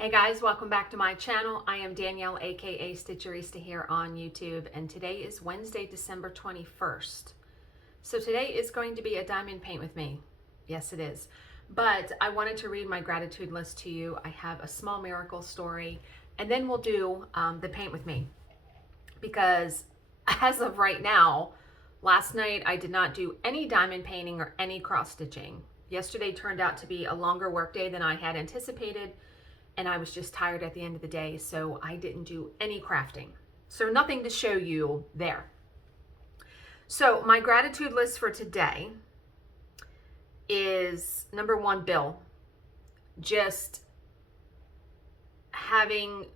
Hey guys, welcome back to my channel. I am Danielle, aka Stitcherista here on YouTube, and today is Wednesday, December 21st. So today is going to be a diamond paint with me. Yes, it is. But I wanted to read my gratitude list to you. I have a small miracle story, and then we'll do the paint with me. Because as of right now, last night I did not do any diamond painting or any cross stitching. Yesterday turned out to be a longer work day than I had anticipated, and I was just tired at the end of the day, so I didn't do any crafting. So nothing to show you there. So my gratitude list for today is number one, Bill. Just having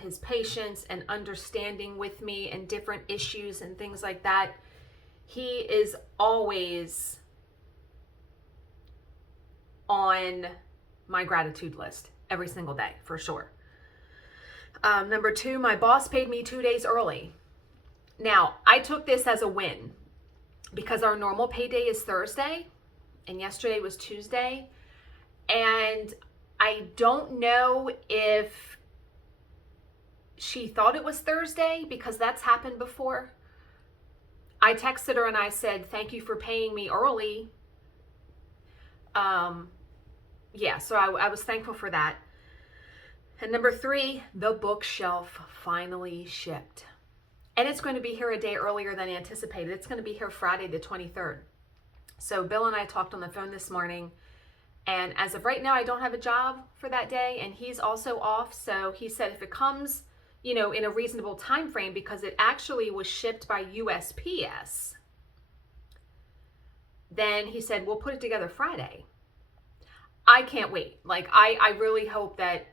his patience and understanding with me and different issues and things like that. He is always on my gratitude list every single day, for sure. Number two, my boss paid me 2 days early. Now, I took this as a win because our normal payday is Thursday and yesterday was Tuesday. And I don't know if she thought it was Thursday because that's happened before. I texted her and I said, thank you for paying me early. Yeah, so I was thankful for that. And number three, the bookshelf finally shipped. And it's going to be here a day earlier than anticipated. It's going to be here Friday the 23rd. So Bill and I talked on the phone this morning, and as of right now, I don't have a job for that day, and he's also off. So he said if it comes, in a reasonable time frame, because it actually was shipped by USPS, then he said, we'll put it together Friday. I can't wait. I really hope that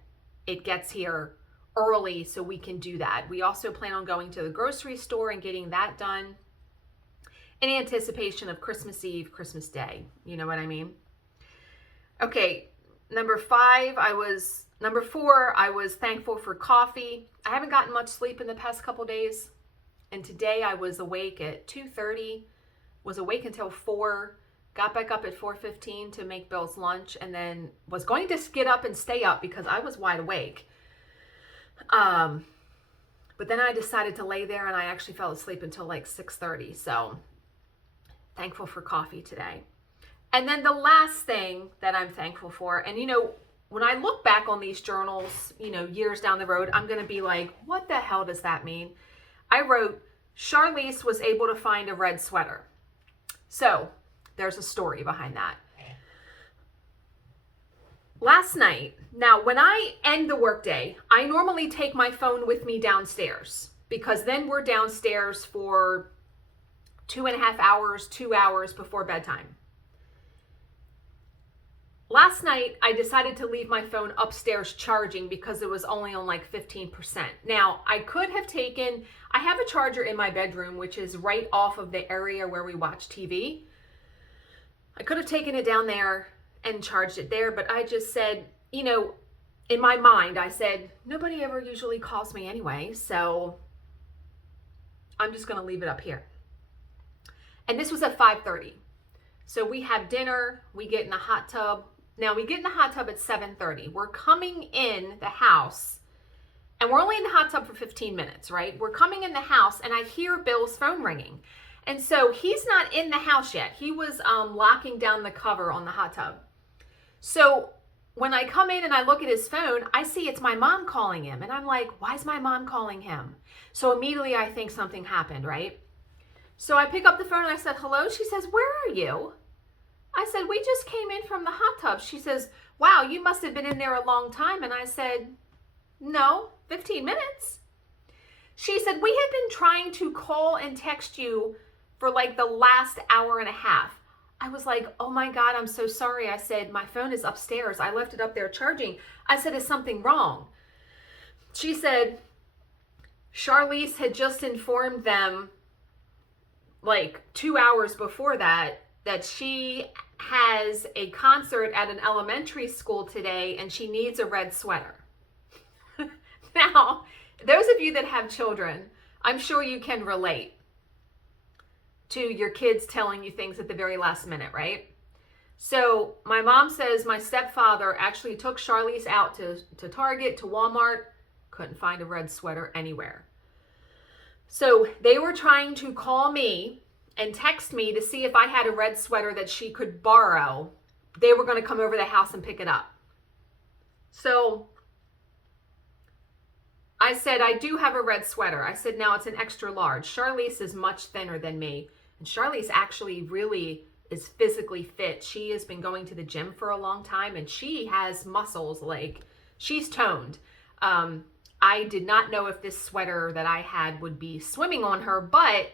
it gets here early so we can do that. We also plan on going to the grocery store and getting that done in anticipation of Christmas Eve, Christmas Day. You know what I mean? Okay, number four, I was thankful for coffee. I haven't gotten much sleep in the past couple days. And today I was awake at 2:30, was awake until 4, got back up at 4:15 to make Bill's lunch, and then was going to get up and stay up because I was wide awake. But then I decided to lay there and I actually fell asleep until like 6:30. So thankful for coffee today. And then the last thing that I'm thankful for, and when I look back on these journals, years down the road, I'm going to be like, what the hell does that mean? I wrote, Charlize was able to find a red sweater. So there's a story behind that. Last night, now when I end the workday, I normally take my phone with me downstairs because then we're downstairs for 2.5 hours, 2 hours before bedtime. Last night, I decided to leave my phone upstairs charging because it was only on like 15%. Now, I have a charger in my bedroom, which is right off of the area where we watch TV. I could have taken it down there and charged it there, but I just said, in my mind, I said, nobody ever usually calls me anyway, so I'm just going to leave it up here. And this was at 5:30. So we have dinner, we get in the hot tub. Now we get in the hot tub at 7:30. We're coming in the house, and we're only in the hot tub for 15 minutes, right? We're coming in the house, and I hear Bill's phone ringing. And so he's not in the house yet. He was locking down the cover on the hot tub. So when I come in and I look at his phone, I see it's my mom calling him. And I'm like, why is my mom calling him? So immediately I think something happened, right? So I pick up the phone and I said, hello? She says, where are you? I said, we just came in from the hot tub. She says, wow, you must have been in there a long time. And I said, no, 15 minutes. She said, we have been trying to call and text you for like the last hour and a half. I was like, oh my God, I'm so sorry. I said, my phone is upstairs. I left it up there charging. I said, is something wrong? She said, Charlize had just informed them like 2 hours before that she has a concert at an elementary school today and she needs a red sweater. Now, those of you that have children, I'm sure you can relate to your kids telling you things at the very last minute, right? So my mom says my stepfather actually took Charlize out to Target, to Walmart, couldn't find a red sweater anywhere. So they were trying to call me and text me to see if I had a red sweater that she could borrow. They were going to come over the house and pick it up. So I said, I do have a red sweater. I said, now it's an extra large. Charlize is much thinner than me. And Charlize actually really is physically fit. She has been going to the gym for a long time and she has muscles, like she's toned. I did not know if this sweater that I had would be swimming on her, but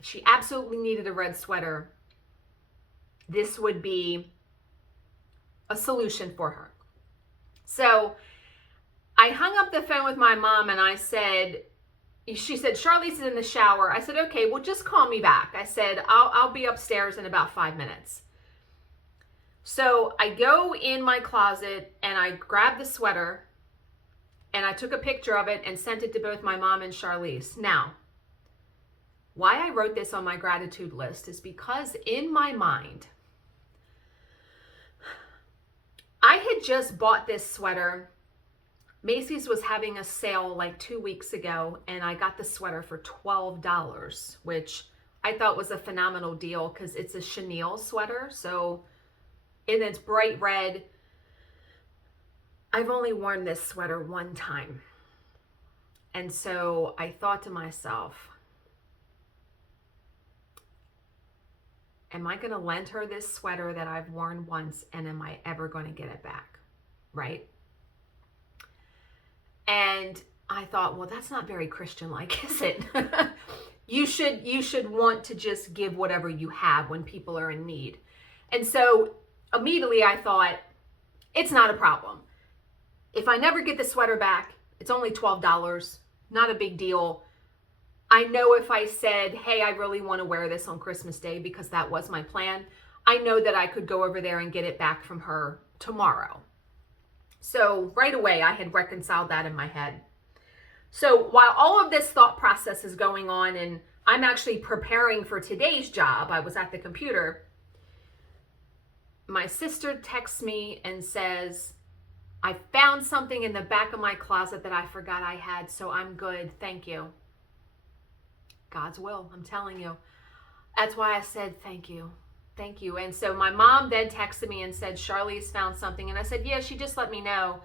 she absolutely needed a red sweater. This would be a solution for her. So I hung up the phone with my mom and I said, she said, Charlize is in the shower. I said, okay, well, just call me back. I said, I'll be upstairs in about 5 minutes. So I go in my closet and I grab the sweater and I took a picture of it and sent it to both my mom and Charlize. Now, why I wrote this on my gratitude list is because in my mind, I had just bought this sweater. Macy's was having a sale like 2 weeks ago, and I got the sweater for $12, which I thought was a phenomenal deal because it's a chenille sweater. So, and it's bright red. I've only worn this sweater one time. And so I thought to myself, am I going to lend her this sweater that I've worn once, and am I ever going to get it back? Right? And I thought, well, that's not very Christian-like, is it? You should want to just give whatever you have when people are in need. And so immediately I thought, it's not a problem. If I never get the sweater back, it's only $12, not a big deal. I know if I said, hey, I really want to wear this on Christmas Day because that was my plan, I know that I could go over there and get it back from her tomorrow. So right away, I had reconciled that in my head. So while all of this thought process is going on and I'm actually preparing for today's job, I was at the computer, my sister texts me and says, I found something in the back of my closet that I forgot I had, so I'm good. Thank you. God's will, I'm telling you. That's why I said thank you. Thank you. And so my mom then texted me and said, Charlize found something. And I said, yeah, she just let me know.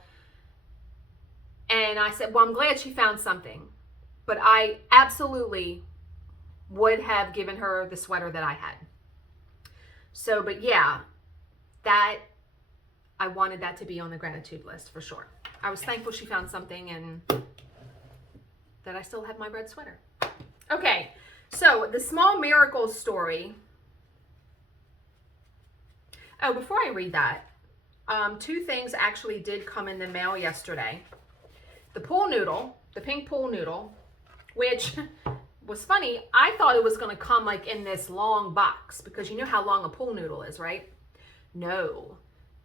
And I said, well, I'm glad she found something. But I absolutely would have given her the sweater that I had. So, but yeah, that I wanted that to be on the gratitude list for sure. I was thankful she found something and that I still have my red sweater. Okay, so the small miracle story. Oh, before I read that, 2 things actually did come in the mail yesterday. The pool noodle, the pink pool noodle, which was funny. I thought it was going to come like in this long box because you know how long a pool noodle is, right? No.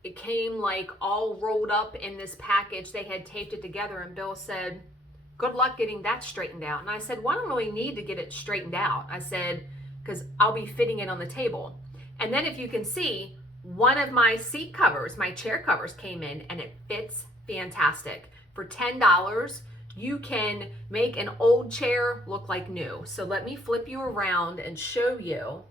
It came like all rolled up in this package. They had taped it together and Bill said, good luck getting that straightened out. And I said, well, I don't really need to get it straightened out. I said, because I'll be fitting it on the table. And then if you can see, one of my seat covers, my chair covers came in and it fits fantastic. For $10, you can make an old chair look like new. So let me flip you around and show you.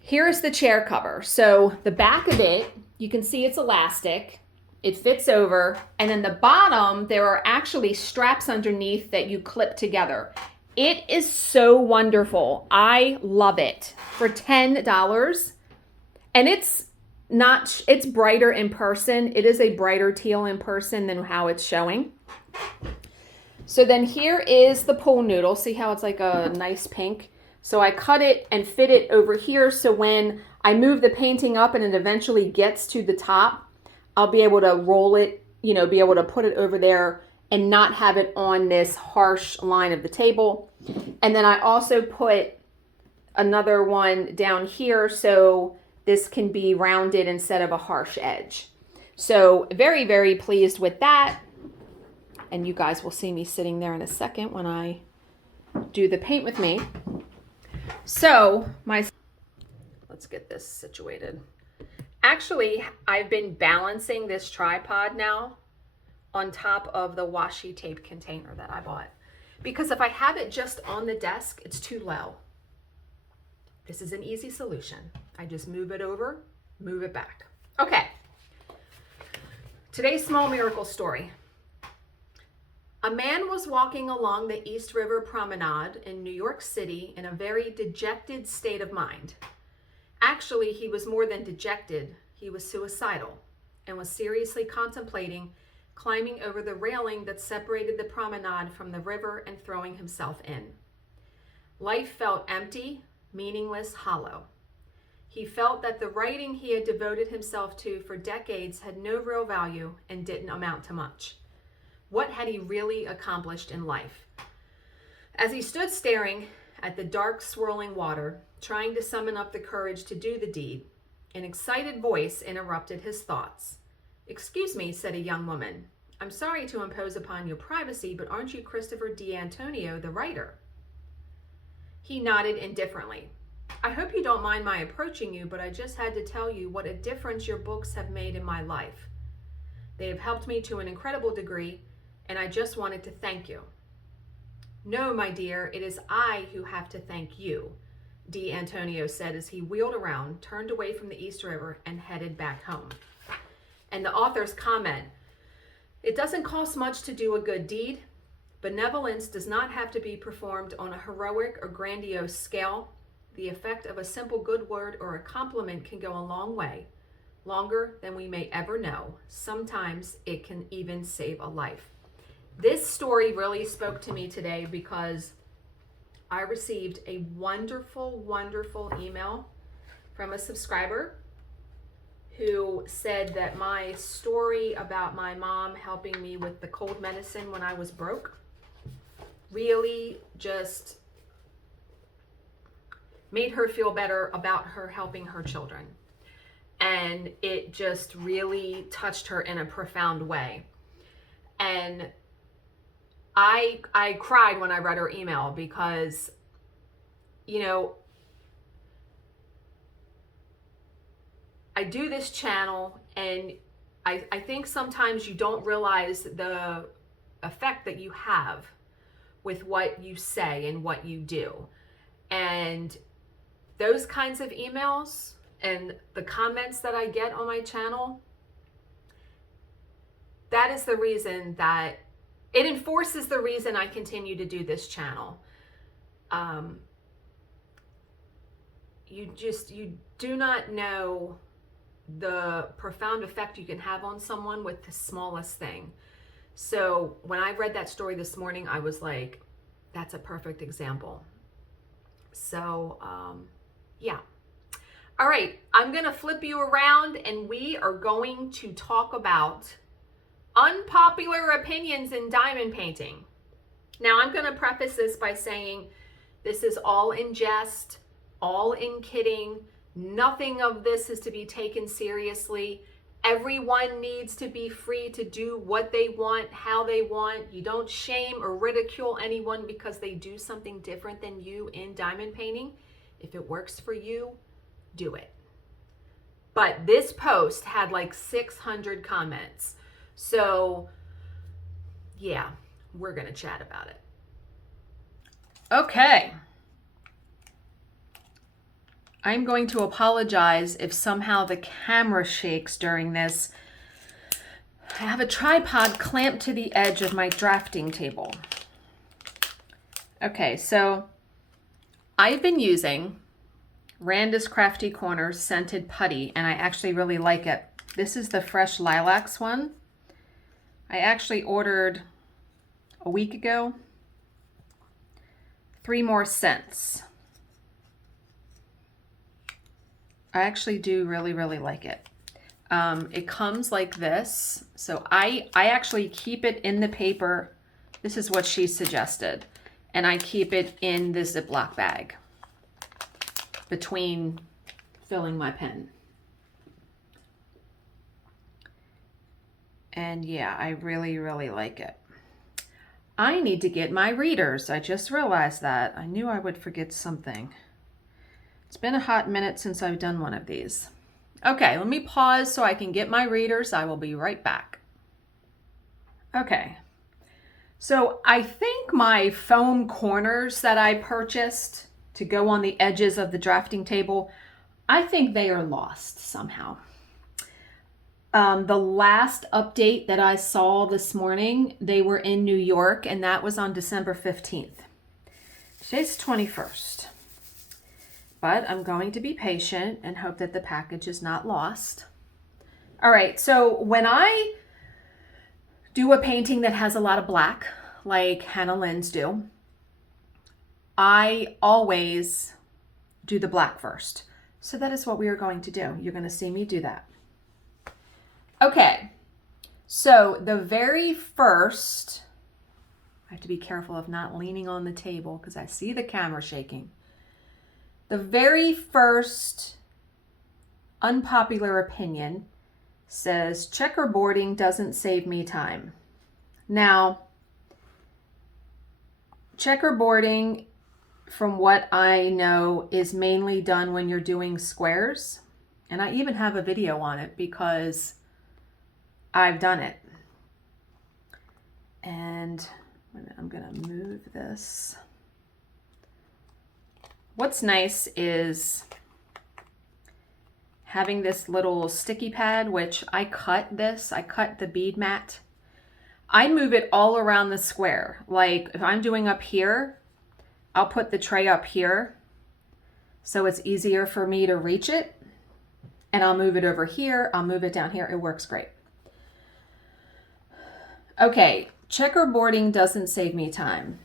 Here's the chair cover. So the back of it, you can see it's elastic. It fits over. And then the bottom, there are actually straps underneath that you clip together. It is so wonderful. I love it. For $10. And it's brighter in person. It is a brighter teal in person than how it's showing. So then here is the pool noodle. See how it's like a nice pink? So I cut it and fit it over here. So when I move the painting up and it eventually gets to the top, I'll be able to roll it, be able to put it over there and not have it on this harsh line of the table. And then I also put another one down here so this can be rounded instead of a harsh edge. So very, very pleased with that. And you guys will see me sitting there in a second when I do the paint with me. So let's let's get this situated. Actually, I've been balancing this tripod now on top of the washi tape container that I bought. Because if I have it just on the desk, it's too low. This is an easy solution. I just move it over, move it back. Okay. Today's small miracle story. A man was walking along the East River Promenade in New York City in a very dejected state of mind. Actually, he was more than dejected. He was suicidal and was seriously contemplating climbing over the railing that separated the promenade from the river and throwing himself in. Life felt empty, meaningless, hollow. He felt that the writing he had devoted himself to for decades had no real value and didn't amount to much. What had he really accomplished in life? As he stood staring at the dark, swirling water, trying to summon up the courage to do the deed, an excited voice interrupted his thoughts. "Excuse me," said a young woman. "I'm sorry to impose upon your privacy, but aren't you Christopher D'Antonio, the writer?" He nodded indifferently. "I hope you don't mind my approaching you, but I just had to tell you what a difference your books have made in my life. They have helped me to an incredible degree, and I just wanted to thank you." "No, my dear, it is I who have to thank you," D'Antonio said as he wheeled around, turned away from the East River, and headed back home. And the author's comment: "It doesn't cost much to do a good deed. Benevolence does not have to be performed on a heroic or grandiose scale. The effect of a simple good word or a compliment can go a long way, longer than we may ever know. Sometimes it can even save a life." This story really spoke to me today because I received a wonderful, wonderful email from a subscriber who said that my story about my mom helping me with the cold medicine when I was broke really just made her feel better about her helping her children. And it just really touched her in a profound way. And I cried when I read her email because, you know, I do this channel and I think sometimes you don't realize the effect that you have with what you say and what you do. And those kinds of emails and the comments that I get on my channel, that is the reason that it enforces the reason I continue to do this channel. You do not know the profound effect you can have on someone with the smallest thing. So when I read that story this morning, I was like, that's a perfect example. So, yeah. All right, I'm gonna flip you around and we are going to talk about unpopular opinions in diamond painting. Now, I'm going to preface this by saying this is all in jest, all in kidding. Nothing of this is to be taken seriously. Everyone needs to be free to do what they want, how they want. You don't shame or ridicule anyone because they do something different than you in diamond painting. If it works for you, do it. But this post had like 600 comments. So, yeah, we're going to chat about it. Okay. I'm going to apologize if somehow the camera shakes during this. I have a tripod clamped to the edge of my drafting table. Okay, so I've been using Randa's Crafty Corners Scented Putty, and I actually really like it. This is the Fresh Lilacs one. I actually ordered a week ago 3 more scents. I actually do really, really like it. It comes like this. So I actually keep it in the paper. This is what she suggested. And I keep it in the Ziploc bag between filling my pen. And yeah, I really, really like it. I need to get my readers. I just realized that. I knew I would forget something. It's been a hot minute since I've done one of these. Okay, let me pause so I can get my readers. I will be right back. Okay, so I think my foam corners that I purchased to go on the edges of the drafting table, I think they are lost somehow. The last update that I saw this morning, they were in New York, and that was on December 15th. Today's 21st. But I'm going to be patient and hope that the package is not lost. All right, so when I do a painting that has a lot of black, like Hannah Lynn's do, I always do the black first. So that is what we are going to do. You're going to see me do that. Okay, so the very first, I have to be careful of not leaning on the table because I see the camera shaking. The very first unpopular opinion says, checkerboarding doesn't save me time. Now, checkerboarding, from what I know, is mainly done when you're doing squares. And I even have a video on it because I've done it. And I'm going to move this. What's nice is having this little sticky pad, which I cut the bead mat. I move it all around the square. Like if I'm doing up here, I'll put the tray up here so it's easier for me to reach it. And I'll move it over here. I'll move it down here. It works great. Okay, checkerboarding doesn't save me time.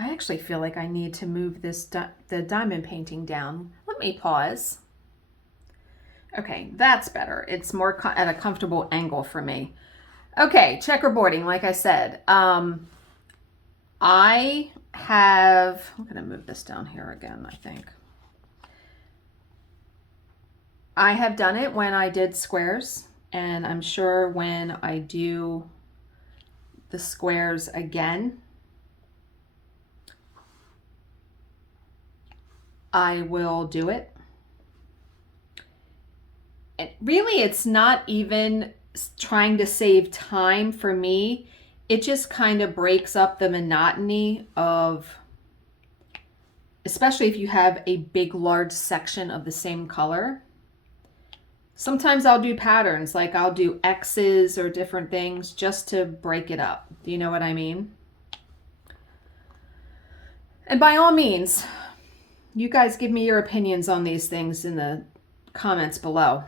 I actually feel like I need to move this the diamond painting down. Let me pause. Okay, that's better. It's more at a comfortable angle for me. Okay, checkerboarding, like I said. I'm going to move this down here again, I think. I have done it when I did squares, and I'm sure when I do the squares again, I will do it. And really, it's not even trying to save time for me. It just kind of breaks up the monotony of, especially if you have a big, large section of the same color. Sometimes I'll do patterns, like I'll do X's or different things just to break it up. Do you know what I mean? And by all means, you guys give me your opinions on these things in the comments below.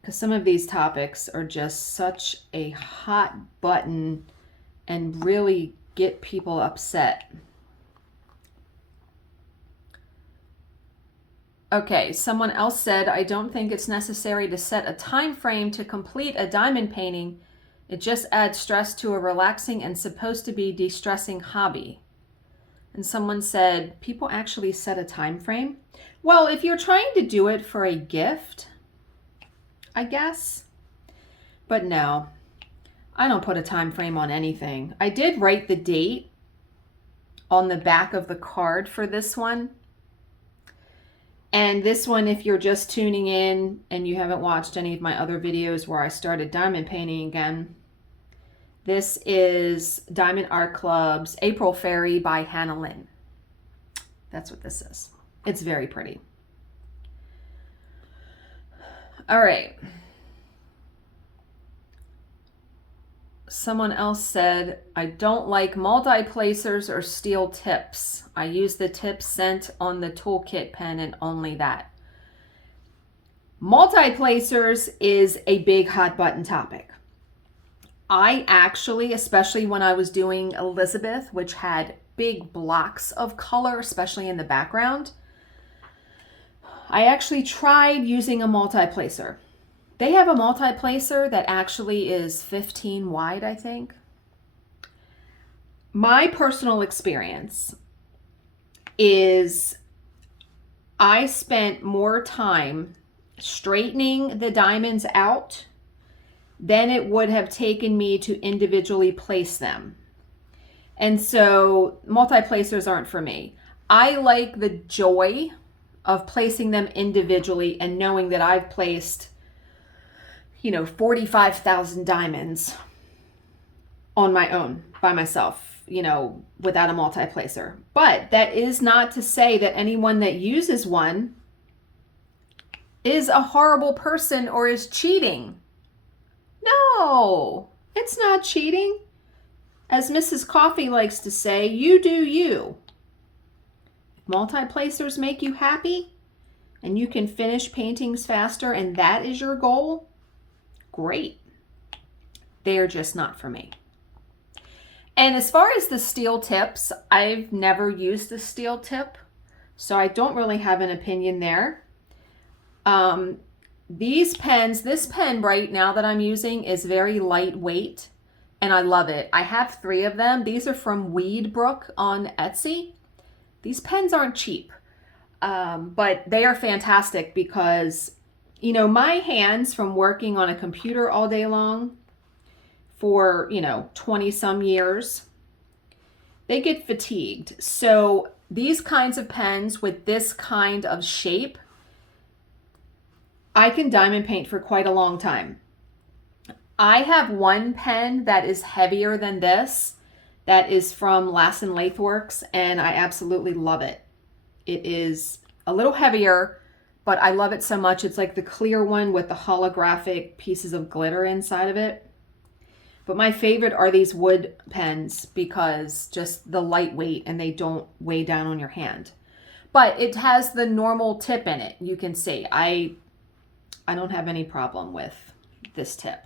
Because some of these topics are just such a hot button and really get people upset. Okay, someone else said, I don't think it's necessary to set a time frame to complete a diamond painting. It just adds stress to a relaxing and supposed to be de-stressing hobby. And someone said, people actually set a time frame? Well, if you're trying to do it for a gift, I guess. But no, I don't put a time frame on anything. I did write the date on the back of the card for this one. And this one, if you're just tuning in and you haven't watched any of my other videos where I started diamond painting again, this is Diamond Art Club's April Fairy by Hannah Lynn. That's what this is. It's very pretty. All right. Someone else said, I don't like multi-placers or steel tips. I use the tip sent on the toolkit pen and only that. Multi-placers is a big hot button topic. I actually, especially when I was doing Elizabeth, which had big blocks of color, especially in the background, I actually tried using a multi-placer. They have a multi-placer that actually is 15 wide, I think. My personal experience is I spent more time straightening the diamonds out than it would have taken me to individually place them. And so multi-placers aren't for me. I like the joy of placing them individually and knowing that I've placed, 45,000 diamonds on my own by myself, without a multi-placer. But that is not to say that anyone that uses one is a horrible person or is cheating. No, it's not cheating. As Mrs. Coffee likes to say, you do you. If multi-placers make you happy and you can finish paintings faster and that is your goal, great. They are just not for me. And as far as the steel tips, I've never used the steel tip, so I don't really have an opinion there. These pens, this pen right now that I'm using is very lightweight and I love it. I have 3 of them. These are from Weedbrook on Etsy. These pens aren't cheap, but they are fantastic because, my hands from working on a computer all day long for, 20 some years, they get fatigued. So these kinds of pens with this kind of shape, I can diamond paint for quite a long time. I have one pen that is heavier than this, that is from Lassen Lathworks, and I absolutely love it. It is a little heavier, but I love it so much. It's like the clear one with the holographic pieces of glitter inside of it. But my favorite are these wood pens because just the lightweight and they don't weigh down on your hand. But it has the normal tip in it. You can see I don't have any problem with this tip.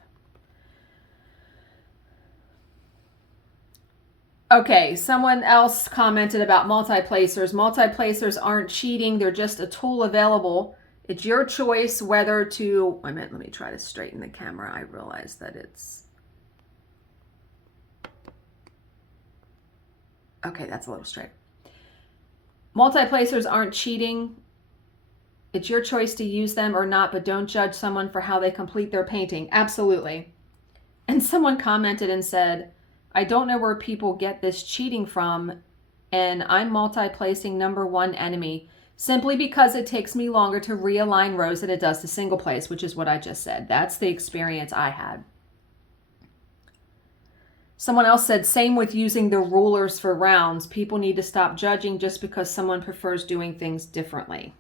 Okay, someone else commented about multi-placers. Multi-placers aren't cheating. They're just a tool available. It's your choice whether to... Wait a minute, let me try to straighten the camera. I realize that it's... Okay, that's a little straight. Multi-placers aren't cheating. It's your choice to use them or not, but don't judge someone for how they complete their painting. Absolutely. And someone commented and said, I don't know where people get this cheating from, and I'm multi-placing number 1 enemy simply because it takes me longer to realign rows than it does to single place, which is what I just said. That's the experience I had. Someone else said, same with using the rulers for rounds. People need to stop judging just because someone prefers doing things differently.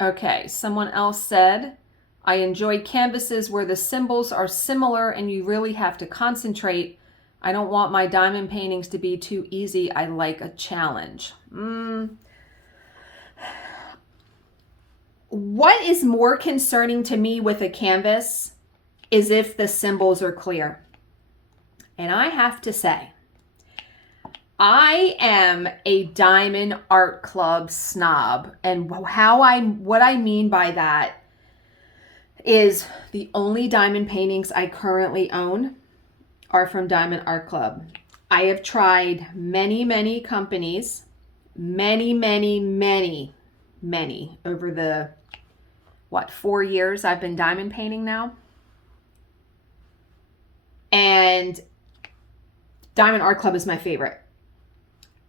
Okay, someone else said, I enjoy canvases where the symbols are similar and you really have to concentrate. I don't want my diamond paintings to be too easy. I like a challenge. What is more concerning to me with a canvas is if the symbols are clear. And I have to say, I am a Diamond Art Club snob. And what I mean by that is the only diamond paintings I currently own are from Diamond Art Club. I have tried many, many companies, many over the, 4 years I've been diamond painting now. And Diamond Art Club is my favorite.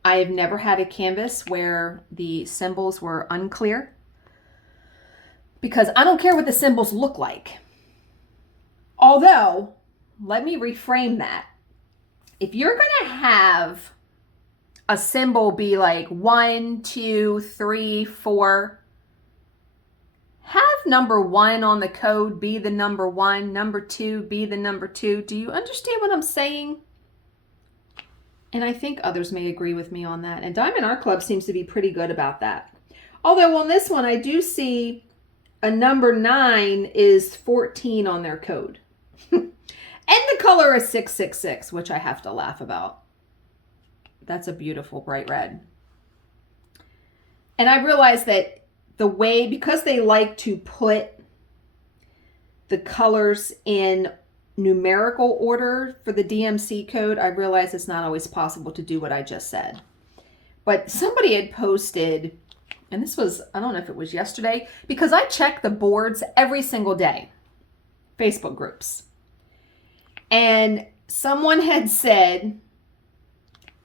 I have never had a canvas where the symbols were unclear because I don't care what the symbols look like. Although, let me reframe that. If you're going to have a symbol be like 1, 2, 3, 4, have number 1 on the code be the number 1, number 2 be the number 2. Do you understand what I'm saying? And I think others may agree with me on that. And Diamond Art Club seems to be pretty good about that. Although on this one, I do see a number 9 is 14 on their code. And the color is 666, which I have to laugh about. That's a beautiful bright red. And I realized that the way, because they like to put the colors in numerical order for the DMC code, I realize it's not always possible to do what I just said. But somebody had posted, and this was, I don't know if it was yesterday, because I check the boards every single day, Facebook groups. And someone had said,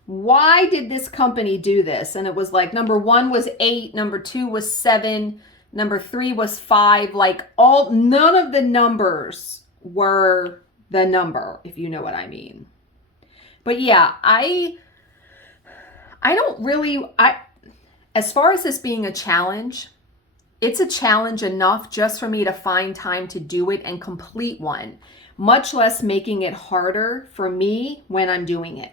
why did this company do this? And it was like, number 1 was 8, number 2 was 7, number 3 was 5. Like none of the numbers were the number, if you know what I mean. But yeah, I don't really, as far as this being a challenge, it's a challenge enough just for me to find time to do it and complete one, much less making it harder for me when I'm doing it,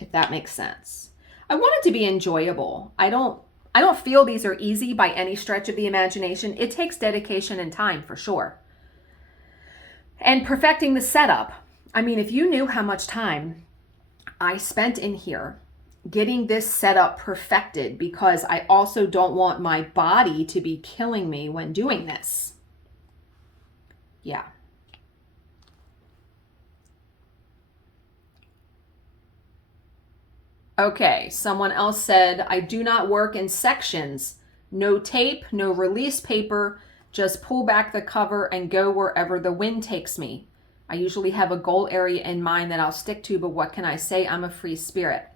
if that makes sense. I want it to be enjoyable. I don't feel these are easy by any stretch of the imagination. It takes dedication and time for sure. And perfecting the setup. I mean, if you knew how much time I spent in here getting this setup perfected, because I also don't want my body to be killing me when doing this. Yeah. Okay, someone else said, I do not work in sections. No tape, no release paper, just pull back the cover and go wherever the wind takes me. I usually have a goal area in mind that I'll stick to, but what can I say? I'm a free spirit.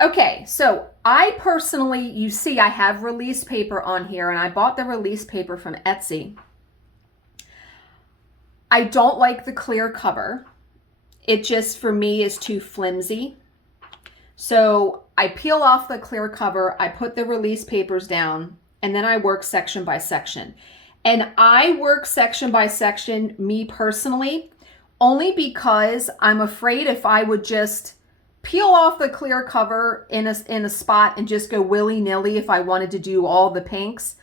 Okay, so I personally, you see I have release paper on here, and I bought the release paper from Etsy. I don't like the clear cover. It just, for me, is too flimsy. So I peel off the clear cover, I put the release papers down, and then I work section by section. And I work section by section, me personally, only because I'm afraid if I would just peel off the clear cover in a spot and just go willy-nilly if I wanted to do all the pinks,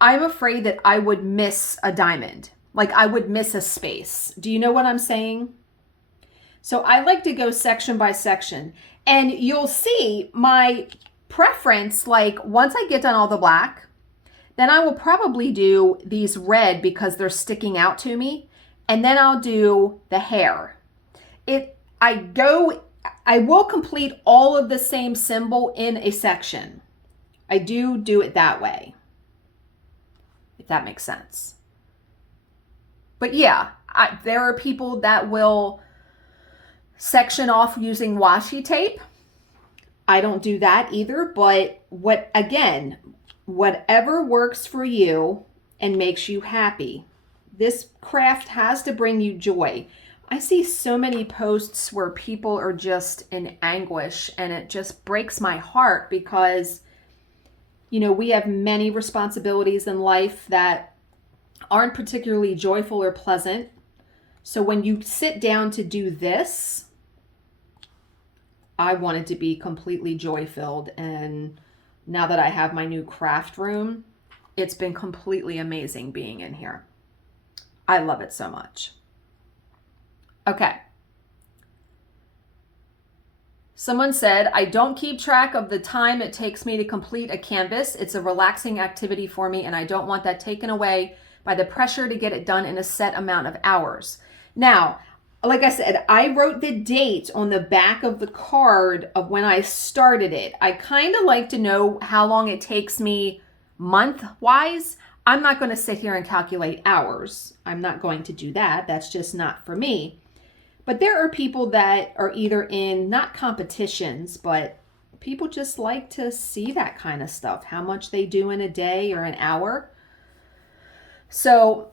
I'm afraid that I would miss a diamond. Like I would miss a space. Do you know what I'm saying? So I like to go section by section. And you'll see my preference, like once I get done all the black, then I will probably do these red because they're sticking out to me. And then I'll do the hair. I will complete all of the same symbol in a section. I do it that way, if that makes sense. But yeah, there are people that will section off using washi tape. I don't do that either, but whatever works for you and makes you happy. This craft has to bring you joy. I see so many posts where people are just in anguish, and it just breaks my heart because, you know, we have many responsibilities in life that aren't particularly joyful or pleasant. So when you sit down to do this, I want it to be completely joy-filled. And now that I have my new craft room, it's been completely amazing being in here. I love it so much. Okay. Someone said, I don't keep track of the time it takes me to complete a canvas. It's a relaxing activity for me, and I don't want that taken away by the pressure to get it done in a set amount of hours. Now, like I said, I wrote the date on the back of the card of when I started it. I kind of like to know how long it takes me month-wise. I'm not going to sit here and calculate hours. I'm not going to do that. That's just not for me. But there are people that are either in, not competitions, but people just like to see that kind of stuff, how much they do in a day or an hour. So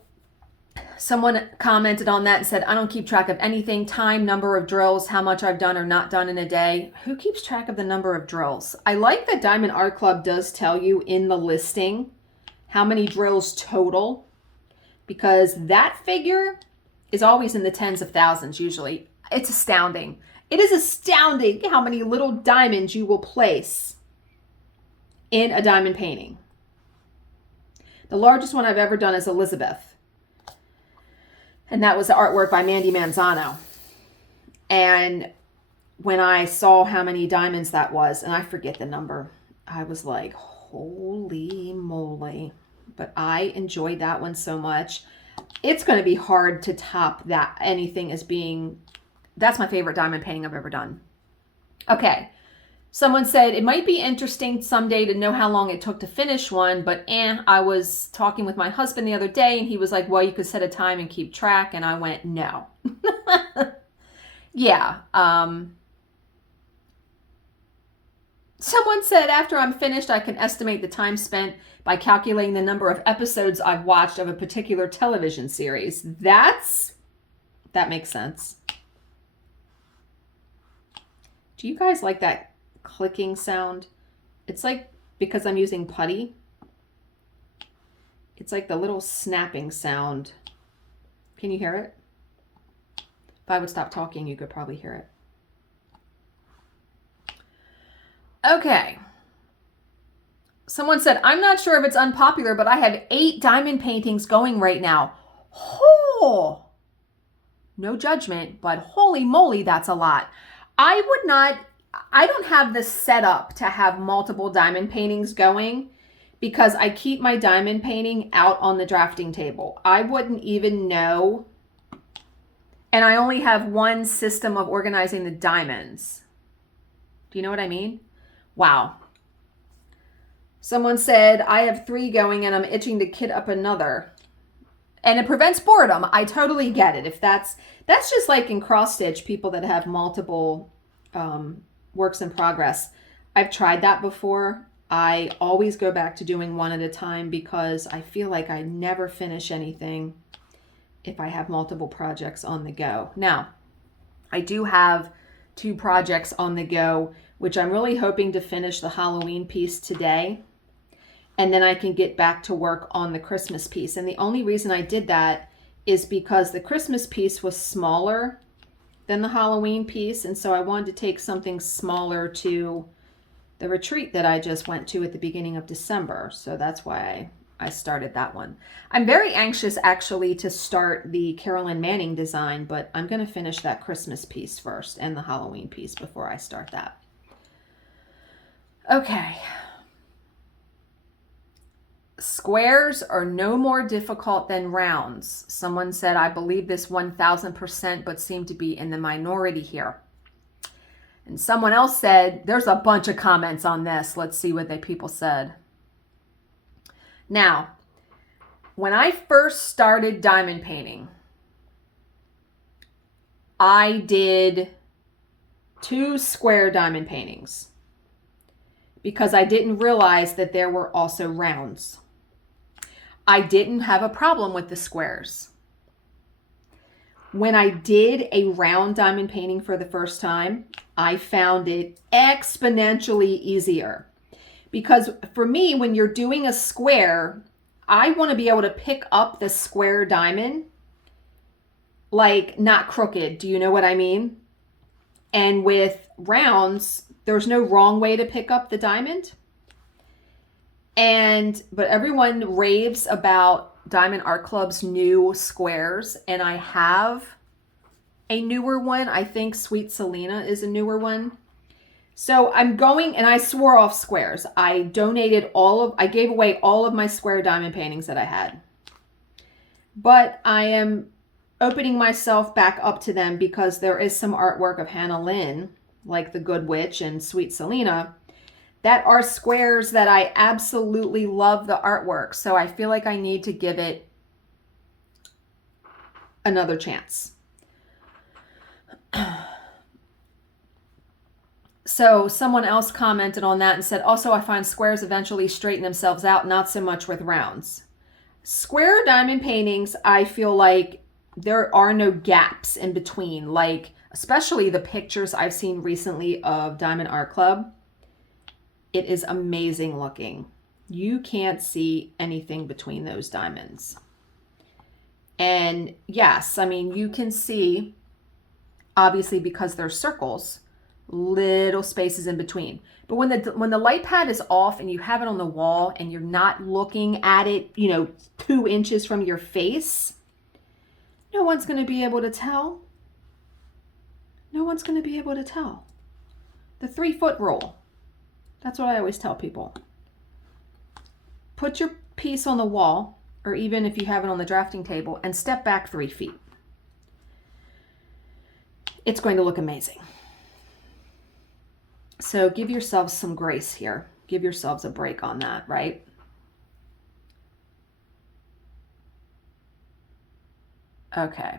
someone commented on that and said, I don't keep track of anything, time, number of drills, how much I've done or not done in a day. Who keeps track of the number of drills? I like that Diamond Art Club does tell you in the listing how many drills total, because that figure is always in the tens of thousands usually. It's astounding. It is astounding how many little diamonds you will place in a diamond painting. The largest one I've ever done is Elizabeth. And that was the artwork by Mandy Manzano. And when I saw how many diamonds that was, and I forget the number, I was like, holy moly. But I enjoyed that one so much. It's going to be hard to top that. Anything as being, that's my favorite diamond painting I've ever done. Okay. Someone said, it might be interesting someday to know how long it took to finish one, but I was talking with my husband the other day and he was like, well, you could set a time and keep track. And I went, no. Yeah. Someone said, after I'm finished, I can estimate the time spent by calculating the number of episodes I've watched of a particular television series. That makes sense. Do you guys like that clicking sound? It's like, because I'm using putty, it's like the little snapping sound. Can you hear it? If I would stop talking, you could probably hear it. Okay. Someone said, I'm not sure if it's unpopular, but I have 8 diamond paintings going right now. Oh, no judgment, but holy moly, that's a lot. I don't have the setup to have multiple diamond paintings going because I keep my diamond painting out on the drafting table. I wouldn't even know. And I only have one system of organizing the diamonds. Do you know what I mean? Wow. Someone said, I have 3 going and I'm itching to kit up another. And it prevents boredom. I totally get it. If that's just like in cross stitch, people that have multiple works in progress. I've tried that before. I always go back to doing one at a time because I feel like I never finish anything if I have multiple projects on the go. Now, I do have 2 projects on the go, which I'm really hoping to finish the Halloween piece today. And then I can get back to work on the Christmas piece. And the only reason I did that is because the Christmas piece was smaller than the Halloween piece. And so I wanted to take something smaller to the retreat that I just went to at the beginning of December. So that's why I started that one. I'm very anxious actually to start the Carolyn Manning design, but I'm going to finish that Christmas piece first and the Halloween piece before I start that. Okay. Squares are no more difficult than rounds. Someone said, I believe this 1000%, but seem to be in the minority here. And someone else said, there's a bunch of comments on this. Let's see what people said. Now, when I first started diamond painting, I did 2 square diamond paintings because I didn't realize that there were also rounds. I didn't have a problem with the squares. When I did a round diamond painting for the first time, I found it exponentially easier. Because for me, when you're doing a square, I want to be able to pick up the square diamond, like not crooked. Do you know what I mean? And with rounds, there's no wrong way to pick up the diamond. But everyone raves about Diamond Art Club's new squares, and I have a newer one. I think Sweet Selena is a newer one. So I'm going, and I swore off squares. I gave away all of my square diamond paintings that I had. But I am opening myself back up to them because there is some artwork of Hannah Lynn, like the Good Witch and Sweet Selena, that are squares that I absolutely love the artwork. So I feel like I need to give it another chance. So someone else commented on that and said, also, I find squares eventually straighten themselves out, not so much with rounds. Square diamond paintings, I feel like there are no gaps in between, like especially the pictures I've seen recently of Diamond Art Club. It is amazing looking. You can't see anything between those diamonds. And yes, I mean, you can see, obviously because they're circles, little spaces in between. But when the light pad is off and you have it on the wall and you're not looking at it, 2 inches from your face, no one's going to be able to tell. No one's going to be able to tell. The 3-foot rule. That's what I always tell people. Put your piece on the wall, or even if you have it on the drafting table, and step back 3 feet. It's going to look amazing. So give yourselves some grace here. Give yourselves a break on that, right? Okay.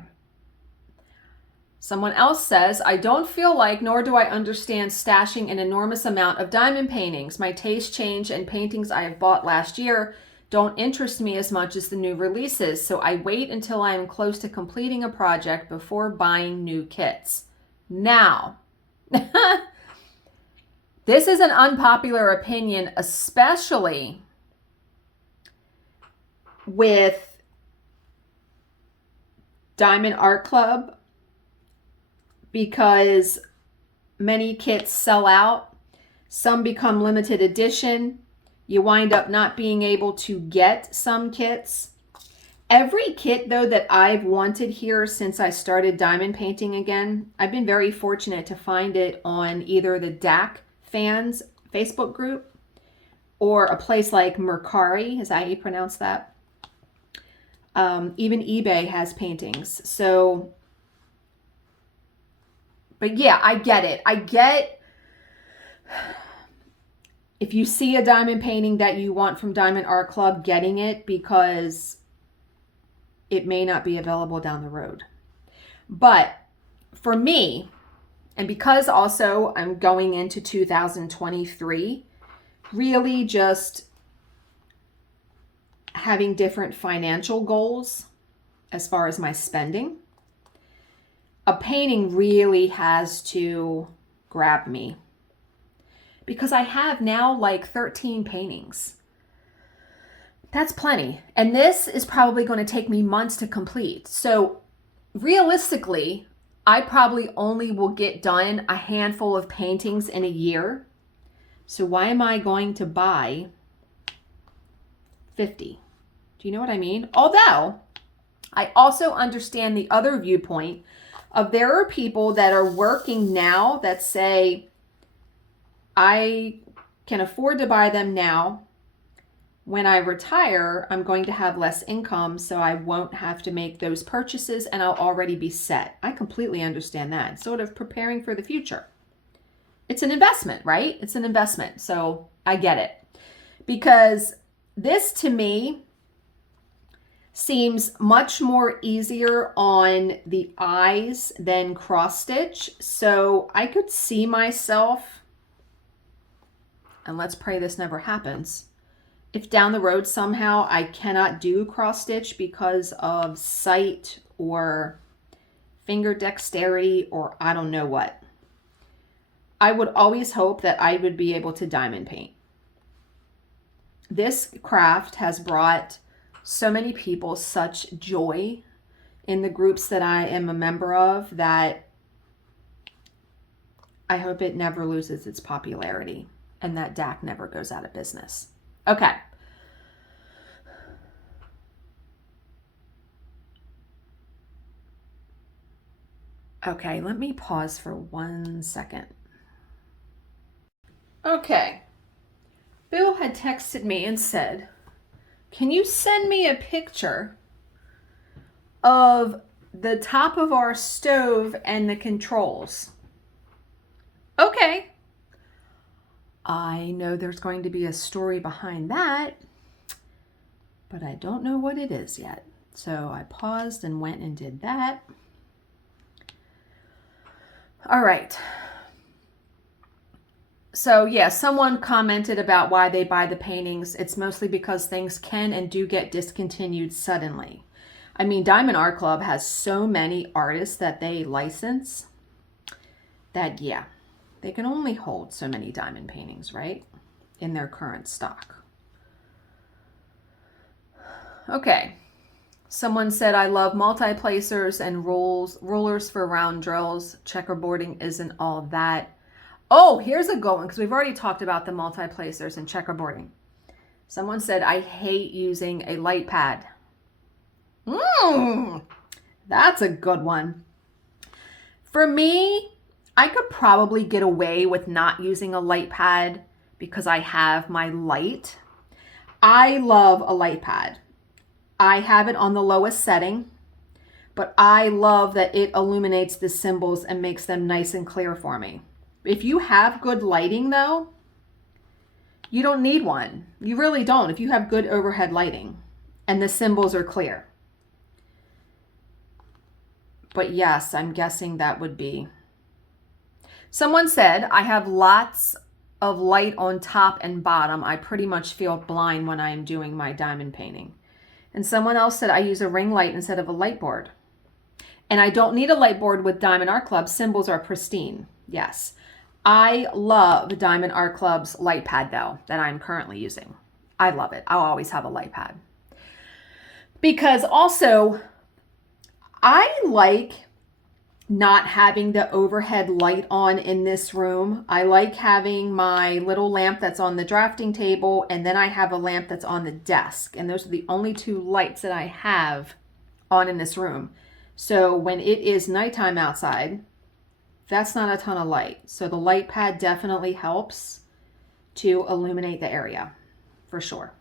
Someone else says, I don't feel like, nor do I understand stashing an enormous amount of diamond paintings. My taste changed and paintings I have bought last year don't interest me as much as the new releases. So I wait until I am close to completing a project before buying new kits. Now, this is an unpopular opinion, especially with Diamond Art Club, because many kits sell out. Some become limited edition. You wind up not being able to get some kits. Every kit, though, that I've wanted here since I started diamond painting again, I've been very fortunate to find it on either the DAC fans Facebook group or a place like Mercari. Is that how you pronounce that? Even eBay has paintings. So, but yeah, I get it. I get if you see a diamond painting that you want from Diamond Art Club, getting it, because it may not be available down the road. But for me, and because also I'm going into 2023, really just having different financial goals as far as my spending, a painting really has to grab me, because I have now like 13 paintings. That's plenty. And this is probably going to take me months to complete. So realistically, I probably only will get done a handful of paintings in a year. So why am I going to buy 50? Do you know what I mean? Although I also understand the other viewpoint of there are people that are working now that say, I can afford to buy them now. When I retire, I'm going to have less income, so I won't have to make those purchases and I'll already be set. I completely understand that. Sort of preparing for the future. It's an investment, right? It's an investment. So I get it. Because this to me seems much more easier on the eyes than cross stitch. So I could see myself, and let's pray this never happens, if down the road somehow I cannot do cross stitch because of sight or finger dexterity or I don't know what, I would always hope that I would be able to diamond paint. This craft has brought so many people such joy in the groups that I am a member of that I hope it never loses its popularity and that DAC never goes out of business. Okay. Okay, let me pause for 1 second. Okay. Bill had texted me and said, can you send me a picture of the top of our stove and the controls? Okay. I know there's going to be a story behind that, but I don't know what it is yet. So I paused and went and did that. All right. So yeah, someone commented about why they buy the paintings. It's mostly because things can and do get discontinued suddenly. I mean, Diamond Art Club has so many artists that they license that, yeah, they can only hold so many diamond paintings, right, in their current stock. Okay. Someone said, I love multi-placers and rulers for round drills. Checkerboarding isn't all that. Oh, here's a good one, because we've already talked about the multi-placers and checkerboarding. Someone said, I hate using a light pad. That's a good one. For me, I could probably get away with not using a light pad because I have my light. I love a light pad. I have it on the lowest setting, but I love that it illuminates the symbols and makes them nice and clear for me. If you have good lighting though, you don't need one. You really don't if you have good overhead lighting and the symbols are clear. But yes, I'm guessing that would be. Someone said, I have lots of light on top and bottom. I pretty much feel blind when I am doing my diamond painting. And someone else said, I use a ring light instead of a light board. And I don't need a light board with Diamond Art Club. Symbols are pristine. Yes. I love Diamond Art Club's light pad though, that I'm currently using. I love it. I'll always have a light pad. Because also, I like not having the overhead light on in this room. I like having my little lamp that's on the drafting table, and then I have a lamp that's on the desk. And those are the only two lights that I have on in this room. So when it is nighttime outside, that's not a ton of light. So the light pad definitely helps to illuminate the area, for sure.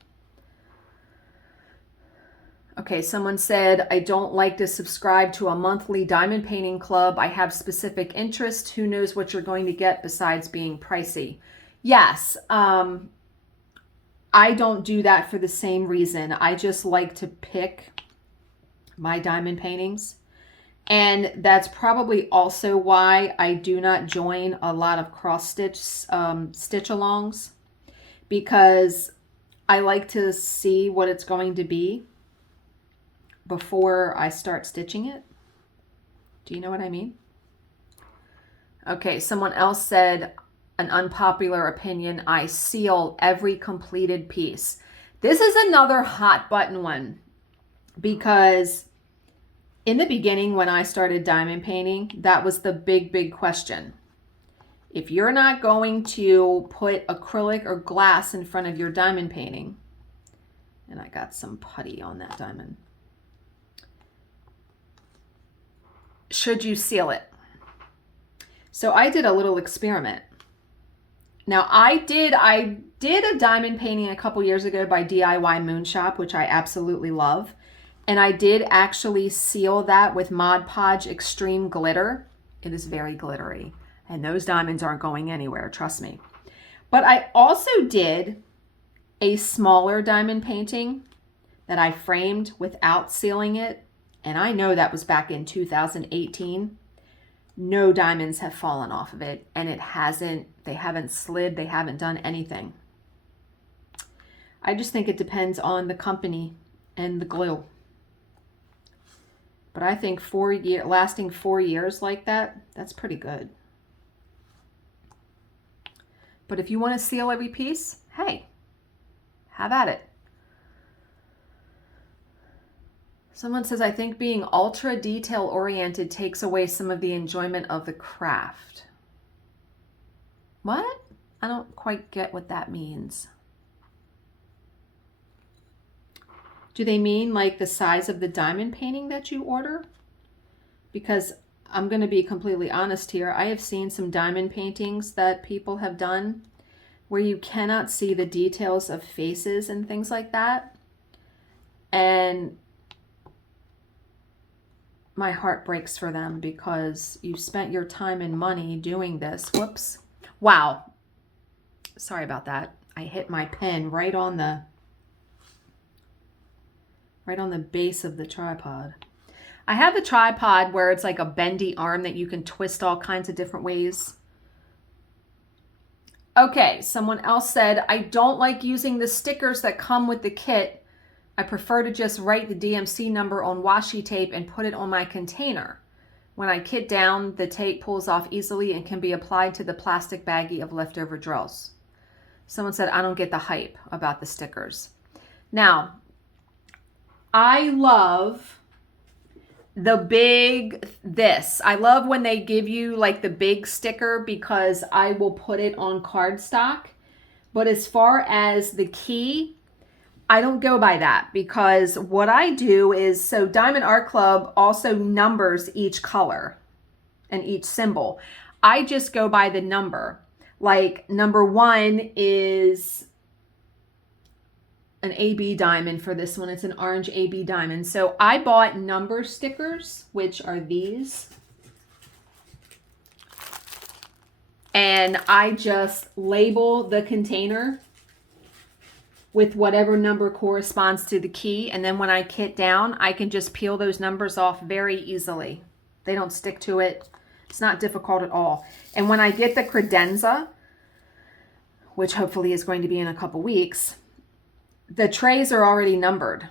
Okay, someone said, I don't like to subscribe to a monthly diamond painting club. I have specific interests. Who knows what you're going to get besides being pricey? Yes, I don't do that for the same reason. I just like to pick my diamond paintings. And that's probably also why I do not join a lot of cross-stitch stitch-alongs, because I like to see what it's going to be before I start stitching it. Do you know what I mean? Okay, someone else said, an unpopular opinion, I seal every completed piece. This is another hot button one, because in the beginning when I started diamond painting, that was the big question. If you're not going to put acrylic or glass in front of your diamond painting, and I got some putty on that diamond, should you seal it? So I did a little experiment. Now I did a diamond painting a couple years ago by DIY Moon Shop, which I absolutely love. And I did actually seal that with Mod Podge Extreme Glitter. It is very glittery. And those diamonds aren't going anywhere, trust me. But I also did a smaller diamond painting that I framed without sealing it. And I know that was back in 2018. No diamonds have fallen off of it, and they haven't slid, they haven't done anything. I just think it depends on the company and the glue. But I think lasting 4 years like that, that's pretty good. But if you want to seal every piece, hey, have at it. Someone says, I think being ultra detail oriented takes away some of the enjoyment of the craft. What? I don't quite get what that means. Do they mean like the size of the diamond painting that you order? Because I'm going to be completely honest here. I have seen some diamond paintings that people have done where you cannot see the details of faces and things like that. And my heart breaks for them, because you spent your time and money doing this. Whoops. Wow. Sorry about that. I hit my pen right on the base of the tripod. I have the tripod where it's like a bendy arm that you can twist all kinds of different ways. Okay, someone else said, I don't like using the stickers that come with the kit. I prefer to just write the DMC number on washi tape and put it on my container. When I kit down, the tape pulls off easily and can be applied to the plastic baggie of leftover drills. Someone said, I don't get the hype about the stickers. Now, I love I love when they give you like the big sticker, because I will put it on cardstock. But as far as the key, I don't go by that, because what I do is, so Diamond Art Club also numbers each color and each symbol. I just go by the number. Like number 1 is an AB diamond for this one. It's an orange AB diamond. So I bought number stickers, which are these. And I just label the container with whatever number corresponds to the key. And then when I kit down, I can just peel those numbers off very easily. They don't stick to it. It's not difficult at all. And when I get the credenza, which hopefully is going to be in a couple weeks, the trays are already numbered.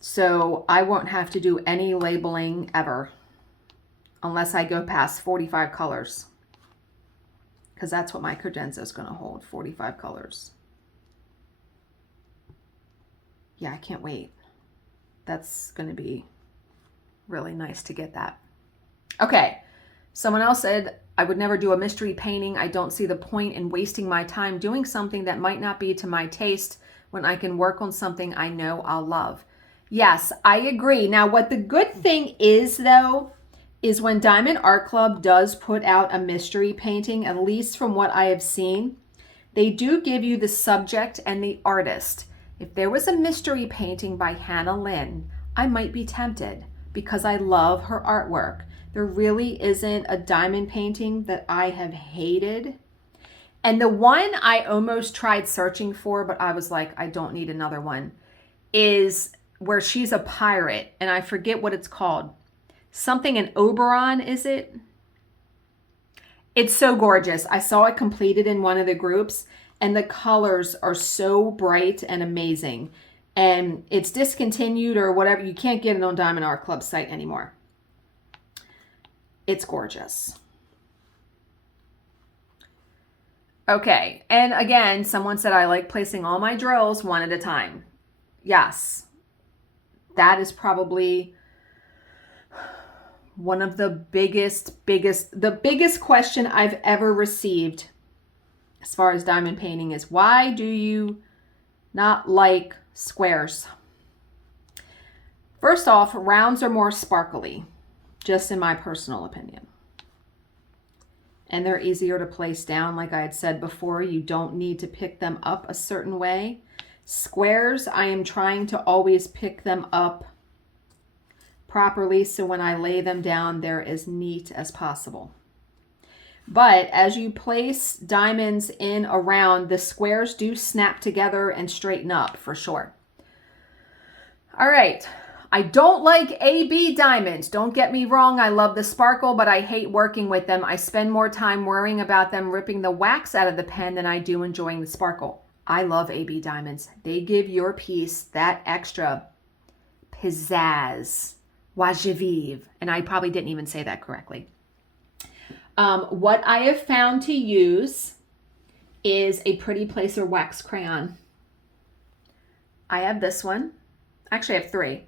So I won't have to do any labeling ever unless I go past 45 colors. Because that's what my credenza is going to hold, 45 colors. Yeah, I can't wait. That's going to be really nice to get that. Okay, someone else said, I would never do a mystery painting. I don't see the point in wasting my time doing something that might not be to my taste when I can work on something I know I'll love. Yes, I agree. Now, what the good thing is, though, is when Diamond Art Club does put out a mystery painting, at least from what I have seen, they do give you the subject and the artist. If there was a mystery painting by Hannah Lynn, I might be tempted because I love her artwork. There really isn't a diamond painting that I have hated. And the one I almost tried searching for, but I was like, I don't need another one, is where she's a pirate, and I forget what it's called. Something in Oberon, is it? It's so gorgeous. I saw it completed in one of the groups, and the colors are so bright and amazing. And it's discontinued or whatever. You can't get it on Diamond Art Club site anymore. It's gorgeous. Okay, and again, someone said I like placing all my drills one at a time. Yes, that is probably one of the biggest question I've ever received as far as diamond painting is, why do you not like squares? First off, rounds are more sparkly, just in my personal opinion. And they're easier to place down. Like I had said before, you don't need to pick them up a certain way. Squares, I am trying to always pick them up properly, so when I lay them down, they're as neat as possible. But as you place diamonds in a round, the squares do snap together and straighten up for sure. All right. I don't like AB diamonds. Don't get me wrong. I love the sparkle, but I hate working with them. I spend more time worrying about them ripping the wax out of the pen than I do enjoying the sparkle. I love AB diamonds. They give your piece that extra pizzazz, joie de vivre. And I probably didn't even say that correctly. What I have found to use is a Pretty Placer wax crayon. I have this one. Actually, I have three.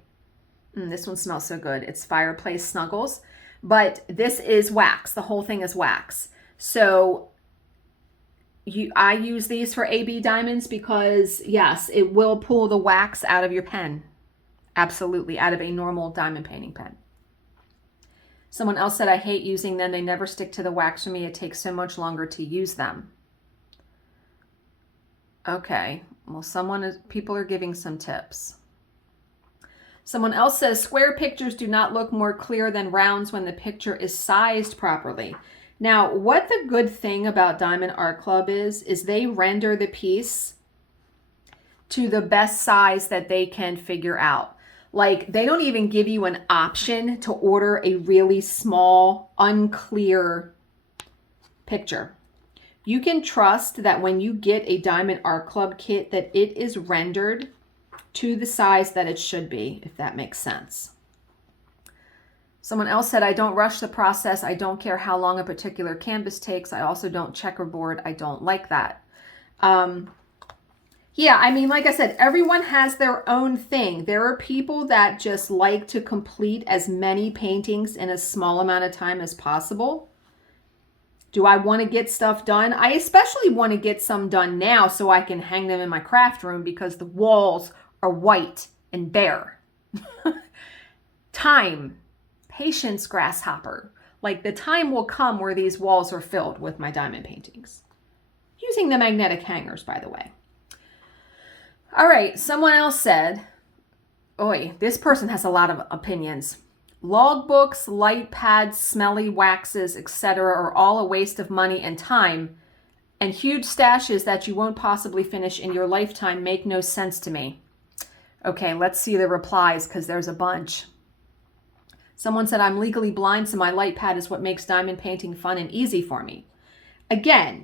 This one smells so good. It's Fireplace Snuggles, but this is wax. The whole thing is wax. So I use these for AB diamonds because, yes, it will pull the wax out of your pen. Absolutely, out of a normal diamond painting pen. Someone else said, I hate using them. They never stick to the wax for me. It takes so much longer to use them. Okay, well, people are giving some tips. Someone else says, square pictures do not look more clear than rounds when the picture is sized properly. Now, what the good thing about Diamond Art Club is they render the piece to the best size that they can figure out. Like, they don't even give you an option to order a really small, unclear picture. You can trust that when you get a Diamond Art Club kit that it is rendered to the size that it should be, if that makes sense. Someone else said, I don't rush the process. I don't care how long a particular canvas takes. I also don't checkerboard. I don't like that. Yeah, I mean, like I said, everyone has their own thing. There are people that just like to complete as many paintings in a small amount of time as possible. Do I want to get stuff done? I especially want to get some done now so I can hang them in my craft room because the walls are white and bare. Time, patience, grasshopper. Like, the time will come where these walls are filled with my diamond paintings. Using the magnetic hangers, by the way. All right, someone else said, oi, this person has a lot of opinions. Logbooks, light pads, smelly waxes, etc. are all a waste of money and time, and huge stashes that you won't possibly finish in your lifetime make no sense to me. Okay, let's see the replies because there's a bunch. Someone said, I'm legally blind, so my light pad is what makes diamond painting fun and easy for me. Again,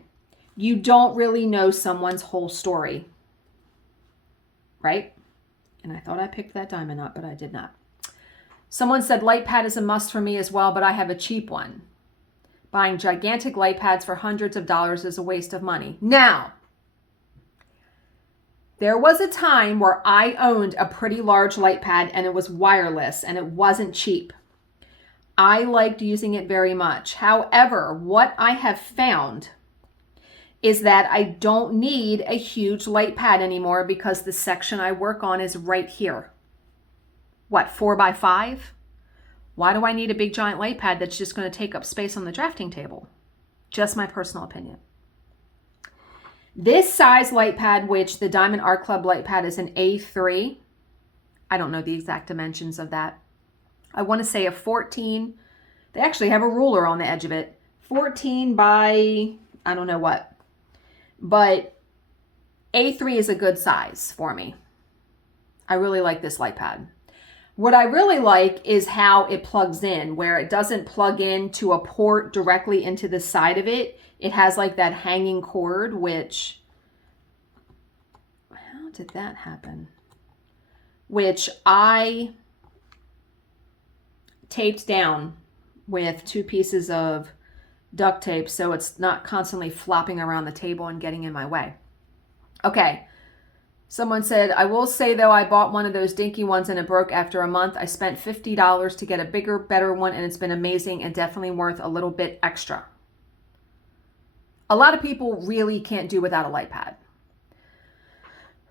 you don't really know someone's whole story, right? And I thought I picked that diamond up, but I did not. Someone said, light pad is a must for me as well, but I have a cheap one. Buying gigantic light pads for hundreds of dollars is a waste of money. Now, there was a time where I owned a pretty large light pad and it was wireless and it wasn't cheap. I liked using it very much. However, what I have found is that I don't need a huge light pad anymore because the section I work on is right here. What, 4x5? Why do I need a big giant light pad that's just going to take up space on the drafting table? Just my personal opinion. This size light pad, which the Diamond Art Club light pad is an A3. I don't know the exact dimensions of that. I want to say a 14. They actually have a ruler on the edge of it. 14 by, I don't know what. But A3 is a good size for me. I really like this light pad. What I really like is how it plugs in, where it doesn't plug into a port directly into the side of it. It has like that hanging cord, which, how did that happen? Which I taped down with 2 pieces of duct tape so it's not constantly flopping around the table and getting in my way. Okay. Someone said, I will say though, I bought one of those dinky ones and it broke after a month. I spent $50 to get a bigger, better one and it's been amazing and definitely worth a little bit extra. A lot of people really can't do without a light pad.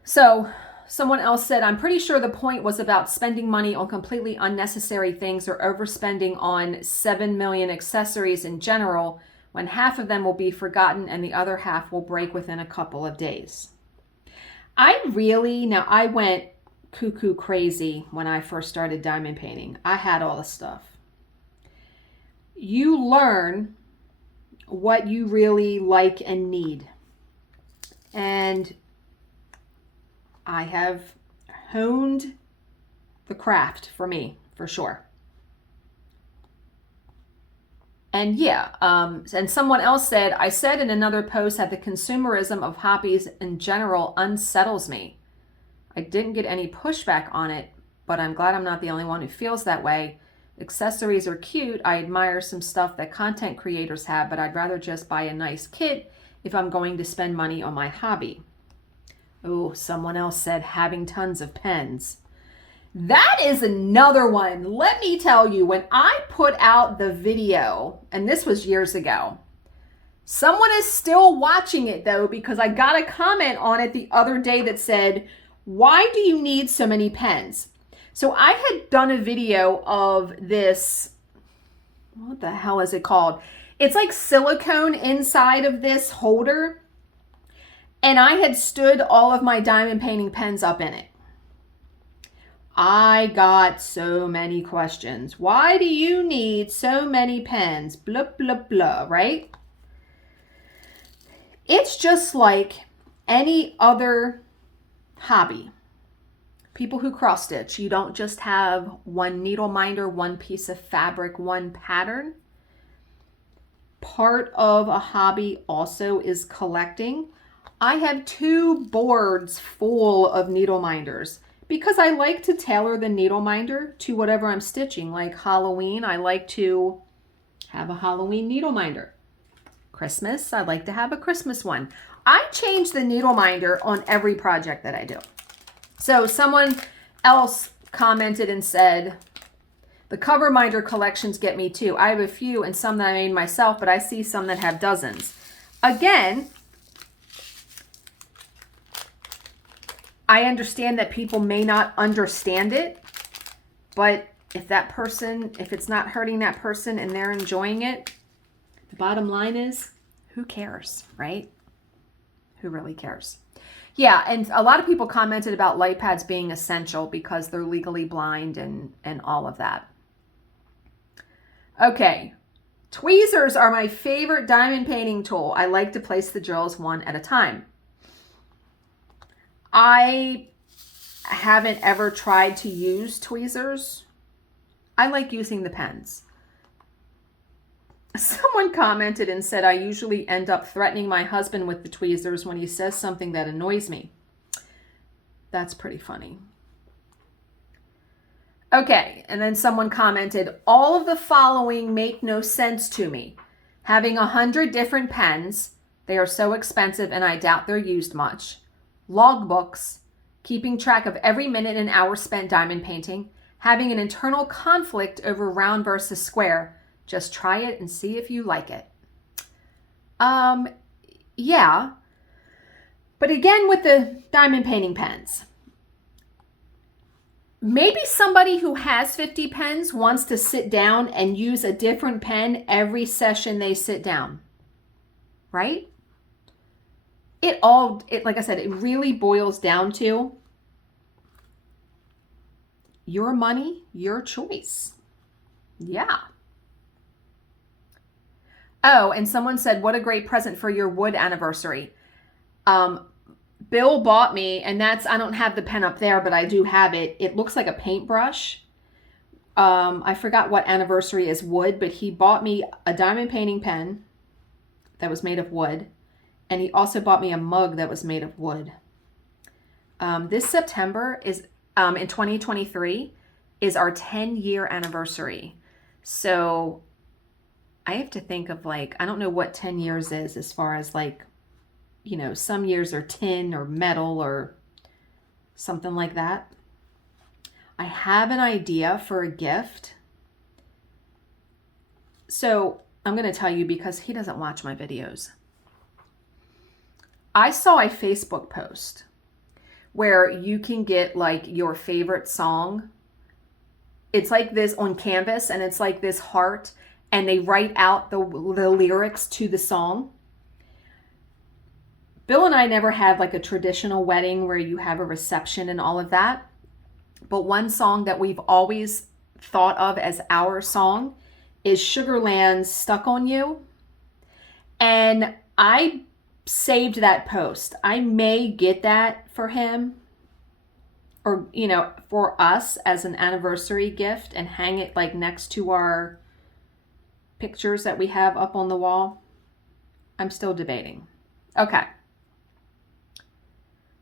So someone else said, I'm pretty sure the point was about spending money on completely unnecessary things or overspending on 7 million accessories in general, when half of them will be forgotten and the other half will break within a couple of days. I went cuckoo crazy when I first started diamond painting. I had all the stuff. You learn what you really like and need. And I have honed the craft for me, for sure. And yeah, and someone else said, I said in another post that the consumerism of hobbies in general unsettles me. I didn't get any pushback on it, but I'm glad I'm not the only one who feels that way. Accessories are cute. I admire some stuff that content creators have, but I'd rather just buy a nice kit if I'm going to spend money on my hobby. Oh, someone else said having tons of pens. That is another one. Let me tell you, when I put out the video, and this was years ago, someone is still watching it though, because I got a comment on it the other day that said, why do you need so many pens? So I had done a video of this, what the hell is it called? It's like silicone inside of this holder. And I had stood all of my diamond painting pens up in it. I got so many questions. Why do you need so many pens? Blah, blah, blah, right? It's just like any other hobby. People who cross stitch, you don't just have one needle minder, one piece of fabric, one pattern. Part of a hobby also is collecting. I have 2 boards full of needle minders because I like to tailor the needle minder to whatever I'm stitching. Like Halloween, I like to have a Halloween needle minder. Christmas, I like to have a Christmas one. I change the needle minder on every project that I do. So someone else commented and said, the cover minder collections get me too. I have a few and some that I made myself, but I see some that have dozens. Again, I understand that people may not understand it, but if it's not hurting that person and they're enjoying it, the bottom line is, who cares, right? Who really cares? Yeah, and a lot of people commented about light pads being essential because they're legally blind and all of that. Okay, tweezers are my favorite diamond painting tool. I like to place the drills one at a time. I haven't ever tried to use tweezers. I like using the pens. Someone commented and said, I usually end up threatening my husband with the tweezers when he says something that annoys me. That's pretty funny. Okay, and then someone commented, all of the following make no sense to me. Having 100 different pens, they are so expensive and I doubt they're used much. Logbooks, keeping track of every minute and hour spent diamond painting, having an internal conflict over round versus square. Just try it and see if you like it. Yeah. But again, with the diamond painting pens, maybe somebody who has 50 pens wants to sit down and use a different pen every session they sit down, right? Like I said, it really boils down to your money, your choice. Yeah. Oh, and someone said, what a great present for your wood anniversary. Bill bought me, and I don't have the pen up there, but I do have it. It looks like a paintbrush. I forgot what anniversary is wood, but he bought me a diamond painting pen that was made of wood. And he also bought me a mug that was made of wood. This September is, in 2023, is our 10-year anniversary. So I have to think of I don't know what 10 years is as far as some years are tin or metal or something like that. I have an idea for a gift. So I'm going to tell you because he doesn't watch my videos. I saw a Facebook post where you can get your favorite song. It's like this on canvas and it's like this heart. And they write out the lyrics to the song. Bill and I never had a traditional wedding where you have a reception and all of that. But one song that we've always thought of as our song is Sugarland's Stuck on You. And I saved that post. I may get that for him or, for us as an anniversary gift and hang it next to our pictures that we have up on the wall. I'm still debating. Okay.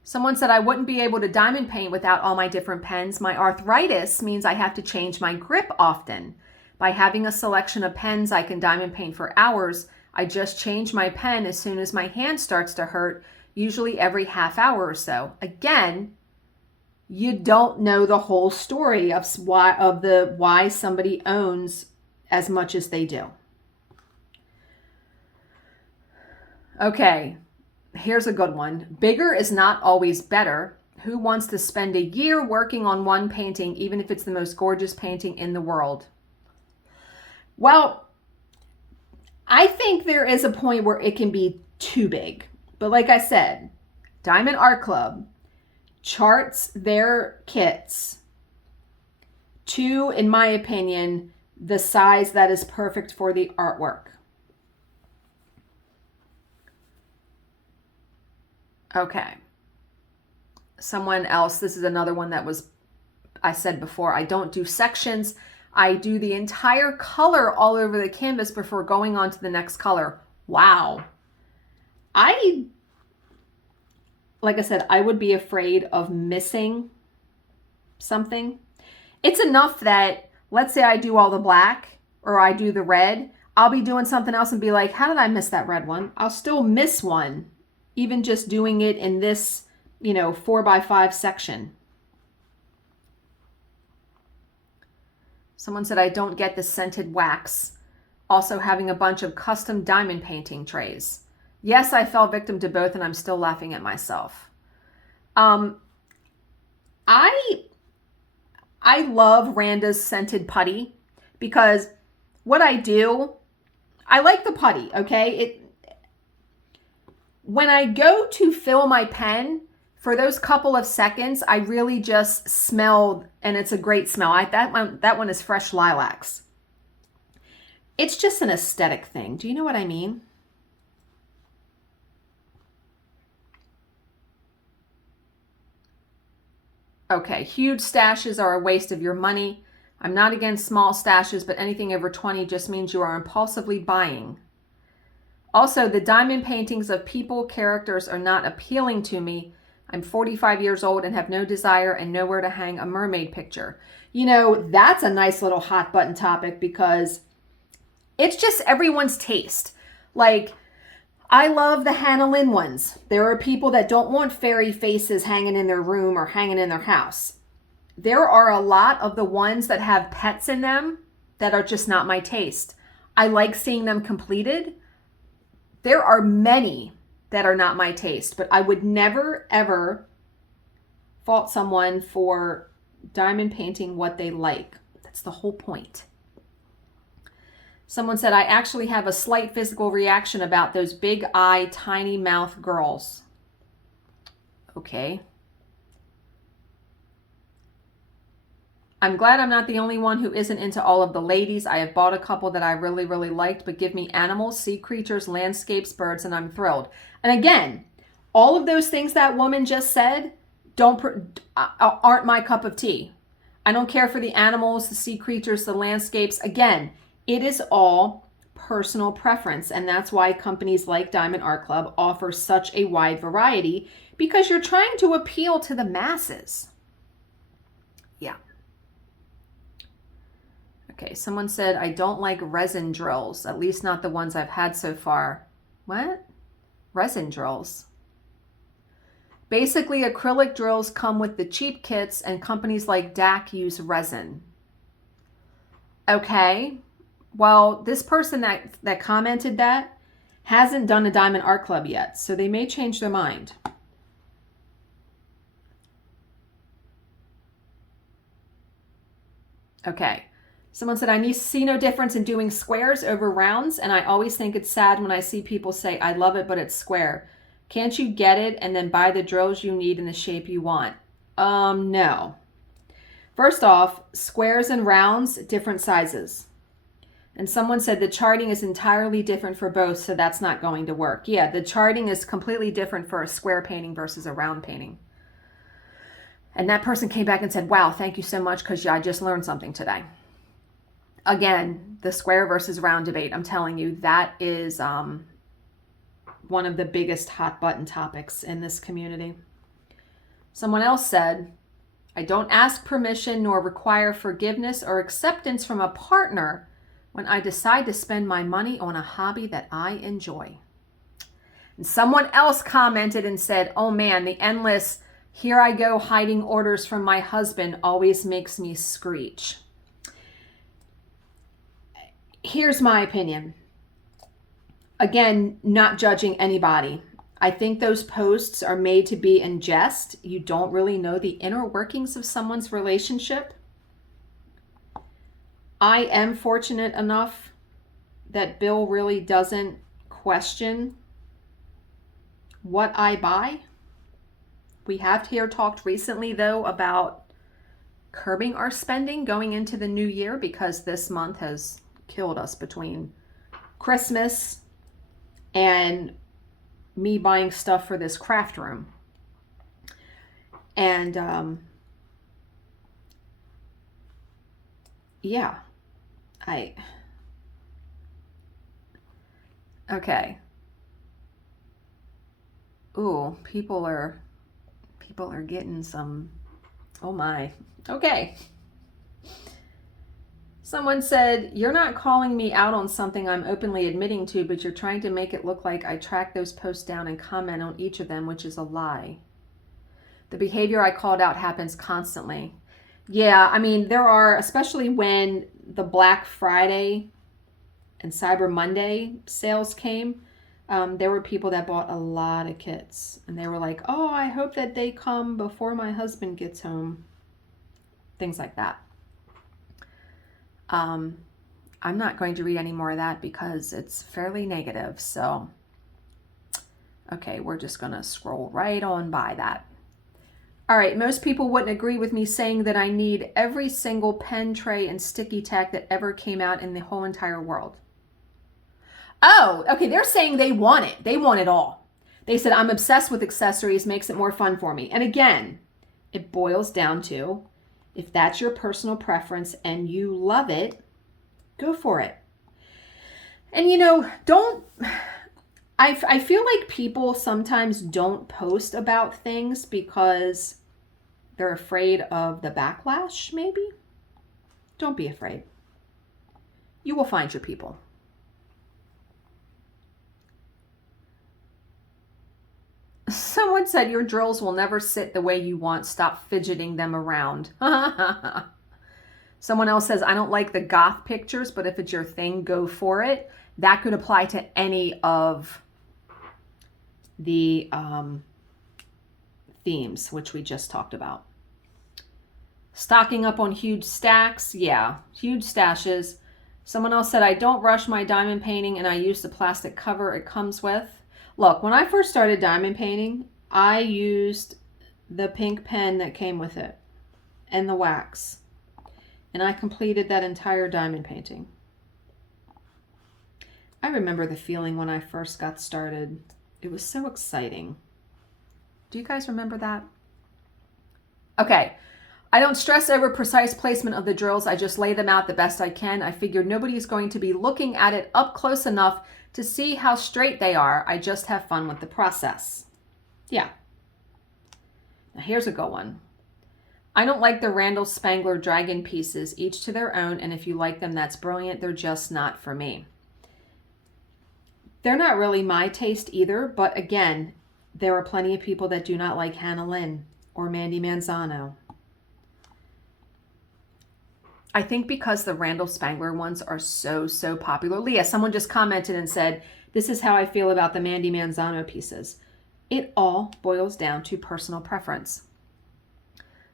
Someone said I wouldn't be able to diamond paint without all my different pens. My arthritis means I have to change my grip often. By having a selection of pens I can diamond paint for hours, I just change my pen as soon as my hand starts to hurt, usually every half hour or so. Again, you don't know the whole story of why somebody owns as much as they do. Okay, here's a good one. Bigger is not always better. Who wants to spend a year working on one painting, even if it's the most gorgeous painting in the world? Well, I think there is a point where it can be too big. But like I said, Diamond Art Club charts their kits to, in my opinion, the size that is perfect for the artwork. Okay. Someone else, this is another one that I said before, I don't do sections. I do the entire color all over the canvas before going on to the next color. Wow. Like I said, I would be afraid of missing something. It's enough that, let's say I do all the black or I do the red, I'll be doing something else and be like, how did I miss that red one? I'll still miss one, even just doing it in this, 4x5 section. Someone said, I don't get the scented wax. Also having a bunch of custom diamond painting trays. Yes, I fell victim to both and I'm still laughing at myself. I love Randa's scented putty because what I do, I like the putty, okay? When I go to fill my pen, for those couple of seconds, I really just smell, and it's a great smell. That one is fresh lilacs. It's just an aesthetic thing. Do you know what I mean? Okay, huge stashes are a waste of your money. I'm not against small stashes, but anything over 20 just means you are impulsively buying. Also, the diamond paintings of people, characters are not appealing to me. I'm 45 years old and have no desire and nowhere to hang a mermaid picture. You know, that's a nice little hot button topic because it's just everyone's taste. Like, I love the Hannah Lynn ones. There are people that don't want fairy faces hanging in their room or hanging in their house. There are a lot of the ones that have pets in them that are just not my taste. I like seeing them completed. There are many that are not my taste, but I would never, ever fault someone for diamond painting what they like. That's the whole point. Someone said, I actually have a slight physical reaction about those big eye, tiny mouth girls. Okay. I'm glad I'm not the only one who isn't into all of the ladies. I have bought a couple that I really, really liked, but give me animals, sea creatures, landscapes, birds, and I'm thrilled. And again, all of those things that woman just said aren't my cup of tea. I don't care for the animals, the sea creatures, the landscapes. Again, it is all personal preference. And that's why companies like Diamond Art Club offer such a wide variety, because you're trying to appeal to the masses. Yeah. Okay, someone said, I don't like resin drills, at least not the ones I've had so far. What? Resin drills? Basically, acrylic drills come with the cheap kits, and companies like DAC use resin. Okay, well, this person that commented that hasn't done a Diamond Art Club yet, so they may change their mind. Okay. Someone said, I see no difference in doing squares over rounds, and I always think it's sad when I see people say, I love it, but it's square. Can't you get it and then buy the drills you need in the shape you want? No. First off, squares and rounds, different sizes. And someone said the charting is entirely different for both, so that's not going to work. Yeah, the charting is completely different for a square painting versus a round painting. And that person came back and said, wow, thank you so much, because I just learned something today. Again, the square versus round debate, I'm telling you, that is one of the biggest hot button topics in this community. Someone else said, I don't ask permission nor require forgiveness or acceptance from a partner when I decide to spend my money on a hobby that I enjoy. And someone else commented and said, oh man, the endless, here I go hiding orders from my husband always makes me screech. Here's my opinion. Again, not judging anybody. I think those posts are made to be in jest. You don't really know the inner workings of someone's relationship. I am fortunate enough that Bill really doesn't question what I buy. We have here talked recently, though, about curbing our spending going into the new year, because this month has killed us between Christmas and me buying stuff for this craft room. And yeah, okay. Ooh, people are getting some, oh my. Okay. Someone said, you're not calling me out on something I'm openly admitting to, but you're trying to make it look like I track those posts down and comment on each of them, which is a lie. The behavior I called out happens constantly. Yeah, I mean, there are, especially when the Black Friday and Cyber Monday sales came, there were people that bought a lot of kits. And they were like, oh, I hope that they come before my husband gets home. Things like that. I'm not going to read any more of that because it's fairly negative. So, okay, we're just going to scroll right on by that. All right, most people wouldn't agree with me saying that I need every single pen, tray, and sticky tack that ever came out in the whole entire world. Oh, okay, they're saying they want it. They want it all. They said, I'm obsessed with accessories, makes it more fun for me. And again, it boils down to, If that's your personal preference and you love it, go for it. And I feel like people sometimes don't post about things because they're afraid of the backlash, maybe. Don't be afraid. You will find your people. Someone said your drills will never sit the way you want. Stop fidgeting them around. Someone else says, I don't like the goth pictures, but if it's your thing, go for it. That could apply to any of the themes, which we just talked about. Stocking up on huge stacks. Yeah, huge stashes. Someone else said, I don't rush my diamond painting and I use the plastic cover it comes with. Look, when I first started diamond painting, I used the pink pen that came with it and the wax. And I completed that entire diamond painting. I remember the feeling when I first got started. It was so exciting. Do you guys remember that? Okay. I don't stress over precise placement of the drills. I just lay them out the best I can. I figured nobody's going to be looking at it up close enough to see how straight they are. I just have fun with the process. Yeah. Now here's a good one. I don't like the Randall Spangler dragon pieces, each to their own, and if you like them, that's brilliant. They're just not for me. They're not really my taste either, but again, there are plenty of people that do not like Hannah Lynn or Mandy Manzano. I think because the Randall Spangler ones are so popular. Leah, someone just commented and said, this is how I feel about the Mandy Manzano pieces. It all boils down to personal preference.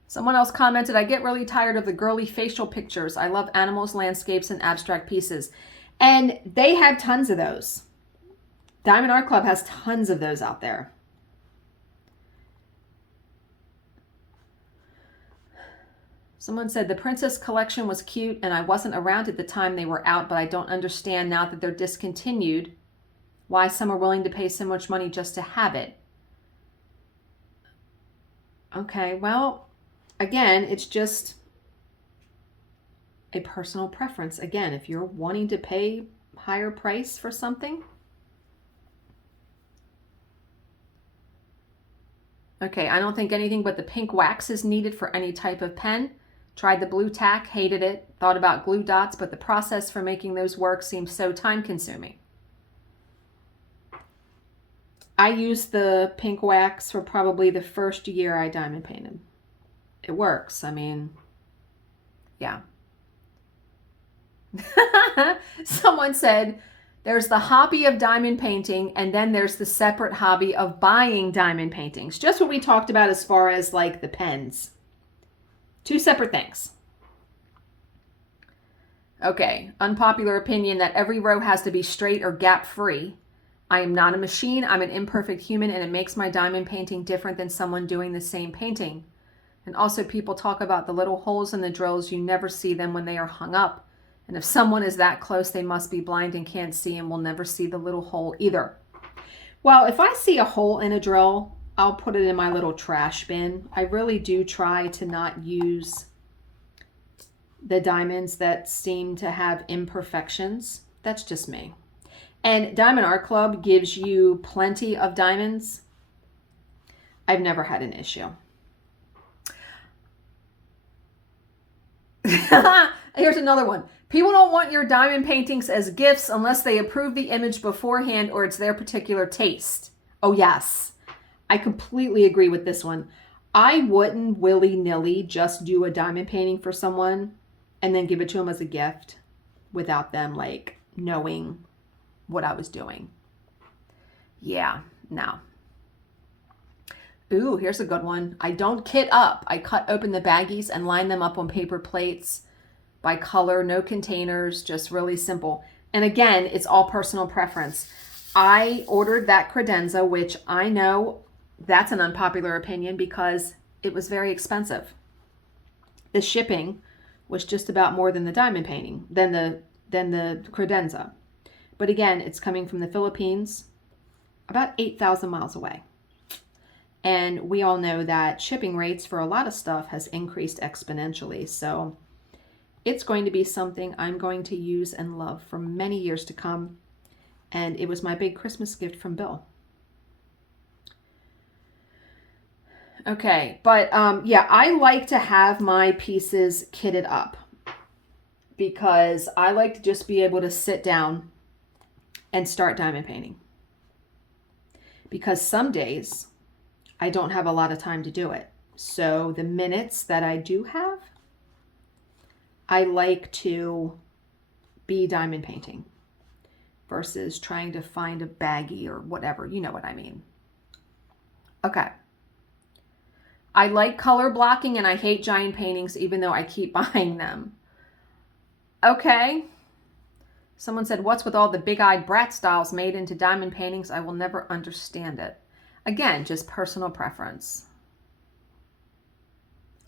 Someone else commented, I get really tired of the girly facial pictures. I love animals, landscapes, and abstract pieces. And they have tons of those. Diamond Art Club has tons of those out there. Someone said the Princess collection was cute and I wasn't around at the time they were out, but I don't understand now that they're discontinued why some are willing to pay so much money just to have it. Okay, well, again, it's just a personal preference. Again, if you're wanting to pay higher price for something. Okay, I don't think anything but the pink wax is needed for any type of pen. Tried the blue tack, hated it. Thought about glue dots, but the process for making those work seems so time consuming. I used the pink wax for probably the first year I diamond painted. It works. I mean, yeah. Someone said, there's the hobby of diamond painting, and then there's the separate hobby of buying diamond paintings. Just what we talked about as far as like the pens. Two separate things. Okay, unpopular opinion that every row has to be straight or gap free. I am not a machine. I'm an imperfect human, and it makes my diamond painting different than someone doing the same painting. And also people talk about the little holes in the drills. You never see them when they are hung up. And if someone is that close, they must be blind and can't see and will never see the little hole either. Well, if I see a hole in a drill, I'll put it in my little trash bin. I really do try to not use the diamonds that seem to have imperfections. That's just me. And Diamond Art Club gives you plenty of diamonds. I've never had an issue. Here's another one. People don't want your diamond paintings as gifts unless they approve the image beforehand or it's their particular taste. Oh, yes. I completely agree with this one. I wouldn't willy-nilly just do a diamond painting for someone and then give it to them as a gift without them like knowing what I was doing. Yeah, no. Ooh, here's a good one. I don't kit up. I cut open the baggies and line them up on paper plates by color, no containers, just really simple. And again, it's all personal preference. I ordered that credenza, which I know that's an unpopular opinion because it was very expensive. The shipping was just about more than the diamond painting, than the credenza. But again, it's coming from the Philippines, about 8,000 miles away. And we all know that shipping rates for a lot of stuff has increased exponentially. So it's going to be something I'm going to use and love for many years to come. And it was my big Christmas gift from Bill. Okay, but yeah, I like to have my pieces kitted up because I like to just be able to sit down and start diamond painting. Because some days I don't have a lot of time to do it. So the minutes that I do have, I like to be diamond painting versus trying to find a baggie or whatever. You know what I mean. Okay. I like color blocking and I hate giant paintings even though I keep buying them. Okay. Someone said, what's with all the big-eyed brat styles made into diamond paintings? I will never understand it. Again, just personal preference.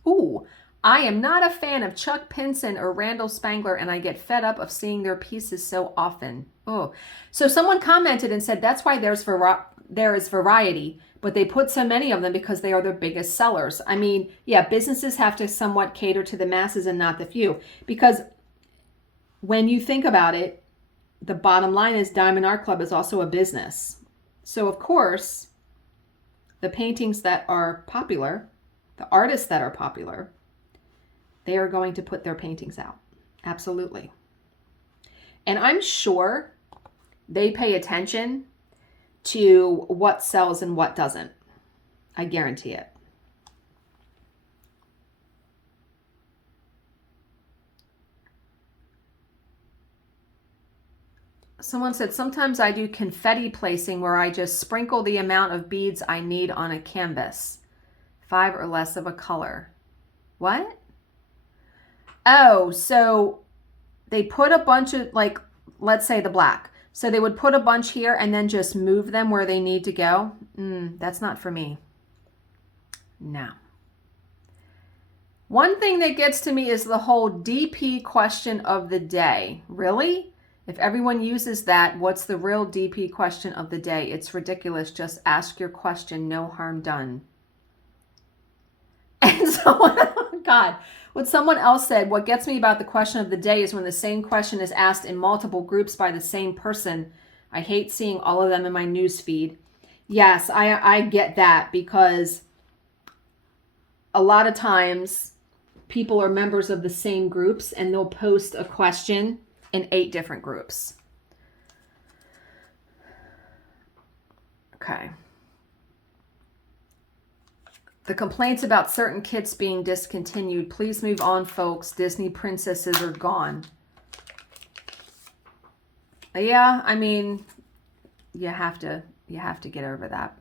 Ooh, I am not a fan of Chuck Pinson or Randall Spangler, and I get fed up of seeing their pieces so often. Oh, so someone commented and said that's why there is variety, but they put so many of them because they are their biggest sellers. I mean, yeah, businesses have to somewhat cater to the masses and not the few, because when you think about it, the bottom line is Diamond Art Club is also a business. So of course, the paintings that are popular, the artists that are popular, they are going to put their paintings out. Absolutely. And I'm sure they pay attention to what sells and what doesn't. I guarantee it. Someone said, sometimes I do confetti placing where I just sprinkle the amount of beads I need on a canvas. 5 or less of a color. What? Oh, so they put a bunch of, like, let's say the black. So they would put a bunch here and then just move them where they need to go. That's not for me. No. One thing that gets to me is the whole DP question of the day. Really? If everyone uses that, what's the real DP question of the day? It's ridiculous. Just ask your question. No harm done. And someone, oh God, what someone else said, what gets me about the question of the day is when the same question is asked in multiple groups by the same person. I hate seeing all of them in my news feed. Yes, I get that, because a lot of times people are members of the same groups and they'll post a question in 8 different groups. Okay. The complaints about certain kits being discontinued. Please move on, folks. Disney princesses are gone. Yeah, I mean, you have to get over that.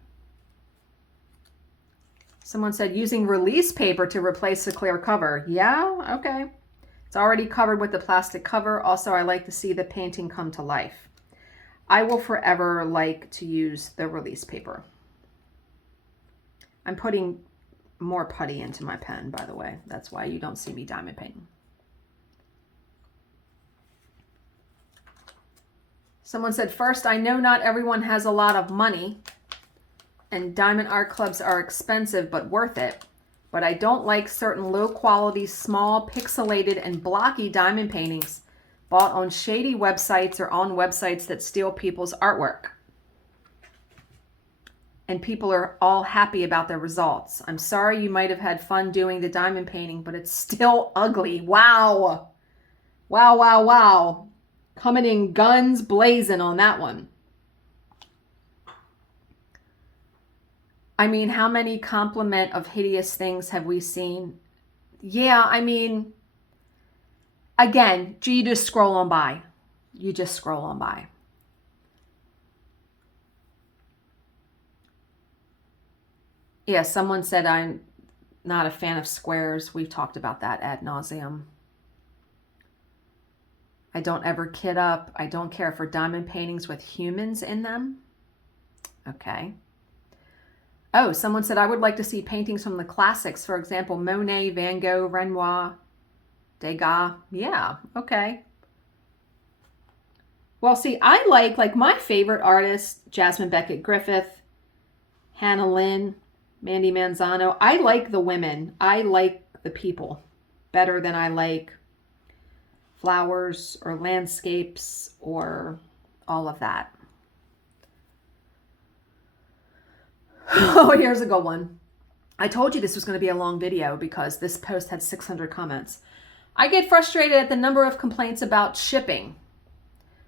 Someone said using release paper to replace the clear cover. Yeah, okay. It's already covered with the plastic cover. Also, I like to see the painting come to life. I will forever like to use the release paper. I'm putting more putty into my pen, by the way. That's why you don't see me diamond painting. Someone said, first, I know not everyone has a lot of money, and diamond art clubs are expensive but worth it. But I don't like certain low-quality, small, pixelated, and blocky diamond paintings bought on shady websites or on websites that steal people's artwork. And people are all happy about their results. I'm sorry you might have had fun doing the diamond painting, but it's still ugly. Wow. Wow, wow, wow. Coming in guns blazing on that one. I mean, how many compliment of hideous things have we seen? Yeah, I mean, again, you just scroll on by. You just scroll on by. Yeah, someone said I'm not a fan of squares. We've talked about that ad nauseum. I don't ever kit up. I don't care for diamond paintings with humans in them. Okay. Oh, someone said I would like to see paintings from the classics. For example, Monet, Van Gogh, Renoir, Degas. Yeah, okay. Well, see, I like my favorite artists, Jasmine Beckett Griffith, Hannah Lynn. Mandy Manzano. I like the women. I like the people better than I like flowers or landscapes or all of that. Oh, here's a good one. I told you this was going to be a long video because this post had 600 comments. I get frustrated at the number of complaints about shipping,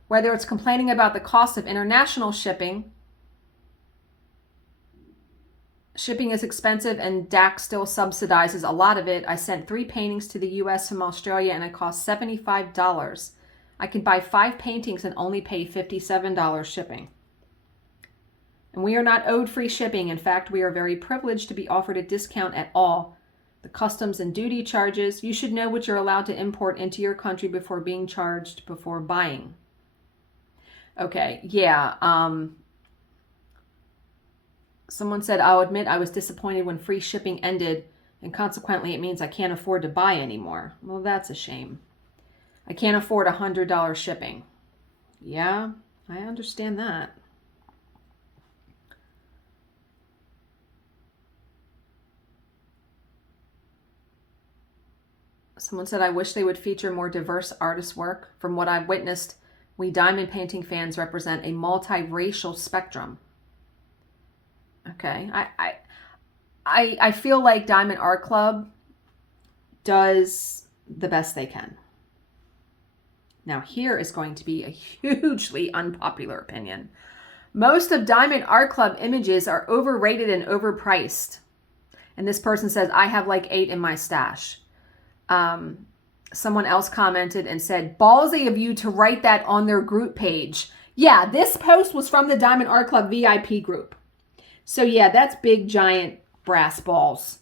whether it's complaining about the cost of international shipping. Shipping is expensive and DAC still subsidizes a lot of it. I sent 3 paintings to the US from Australia and it cost $75. I can buy 5 paintings and only pay $57 shipping. And we are not owed free shipping. In fact, we are very privileged to be offered a discount at all. The customs and duty charges, you should know what you're allowed to import into your country before being charged before buying. Okay, yeah. Someone said, I'll admit I was disappointed when free shipping ended, and consequently it means I can't afford to buy anymore. Well, that's a shame. I can't afford $100 shipping. Yeah, I understand that. Someone said, I wish they would feature more diverse artist work. From what I've witnessed, we diamond painting fans represent a multiracial spectrum. Okay, I feel like Diamond Art Club does the best they can. Now here is going to be a hugely unpopular opinion. Most of Diamond Art Club images are overrated and overpriced. And this person says, I have like 8 in my stash. Someone else commented and said, ballsy of you to write that on their group page. Yeah, this post was from the Diamond Art Club VIP group. So yeah, that's big, giant brass balls.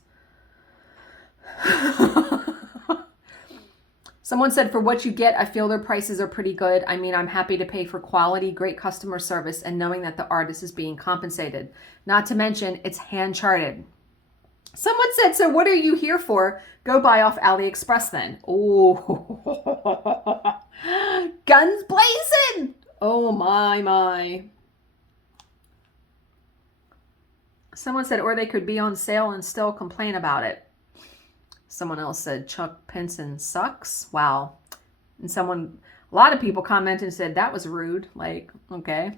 Someone said, for what you get, I feel their prices are pretty good. I mean, I'm happy to pay for quality, great customer service, and knowing that the artist is being compensated. Not to mention, it's hand-charted. Someone said, so what are you here for? Go buy off AliExpress then. Oh, guns blazing. Oh, my. Someone said, or they could be on sale and still complain about it. Someone else said, Chuck Pinson sucks. Wow. And a lot of people commented and said, that was rude. Like, okay.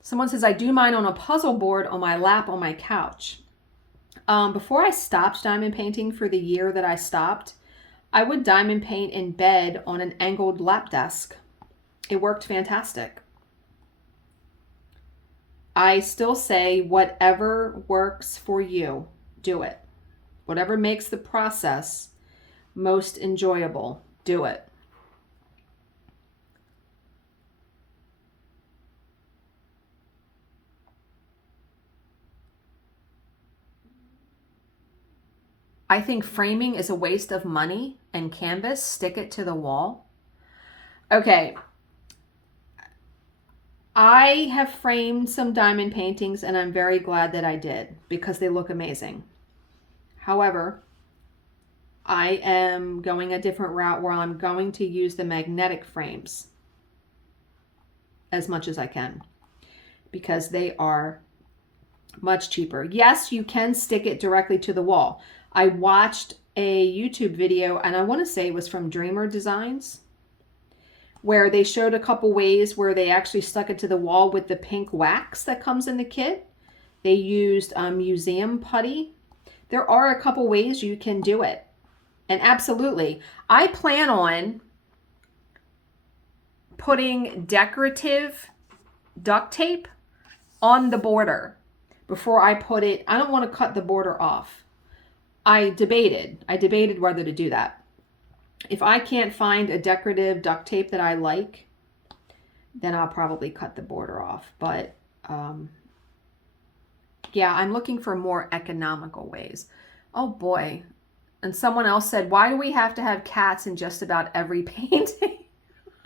Someone says, I do mine on a puzzle board on my lap on my couch. Before I stopped diamond painting for the year that I stopped, I would diamond paint in bed on an angled lap desk. It worked fantastic. I still say whatever works for you, do it. Whatever makes the process most enjoyable, do it. I think framing is a waste of money and canvas. Stick it to the wall. Okay. I have framed some diamond paintings and I'm very glad that I did because they look amazing. However, I am going a different route where I'm going to use the magnetic frames as much as I can because they are much cheaper. Yes, you can stick it directly to the wall. I watched a YouTube video and I want to say it was from Dreamer Designs, where they showed a couple ways where they actually stuck it to the wall with the pink wax that comes in the kit. They used museum putty. There are a couple ways you can do it. And absolutely, I plan on putting decorative duct tape on the border before I put it. I don't want to cut the border off. I debated whether to do that. If I can't find a decorative duct tape that I like, then I'll probably cut the border off. But yeah, I'm looking for more economical ways. Oh boy. And someone else said, why do we have to have cats in just about every painting?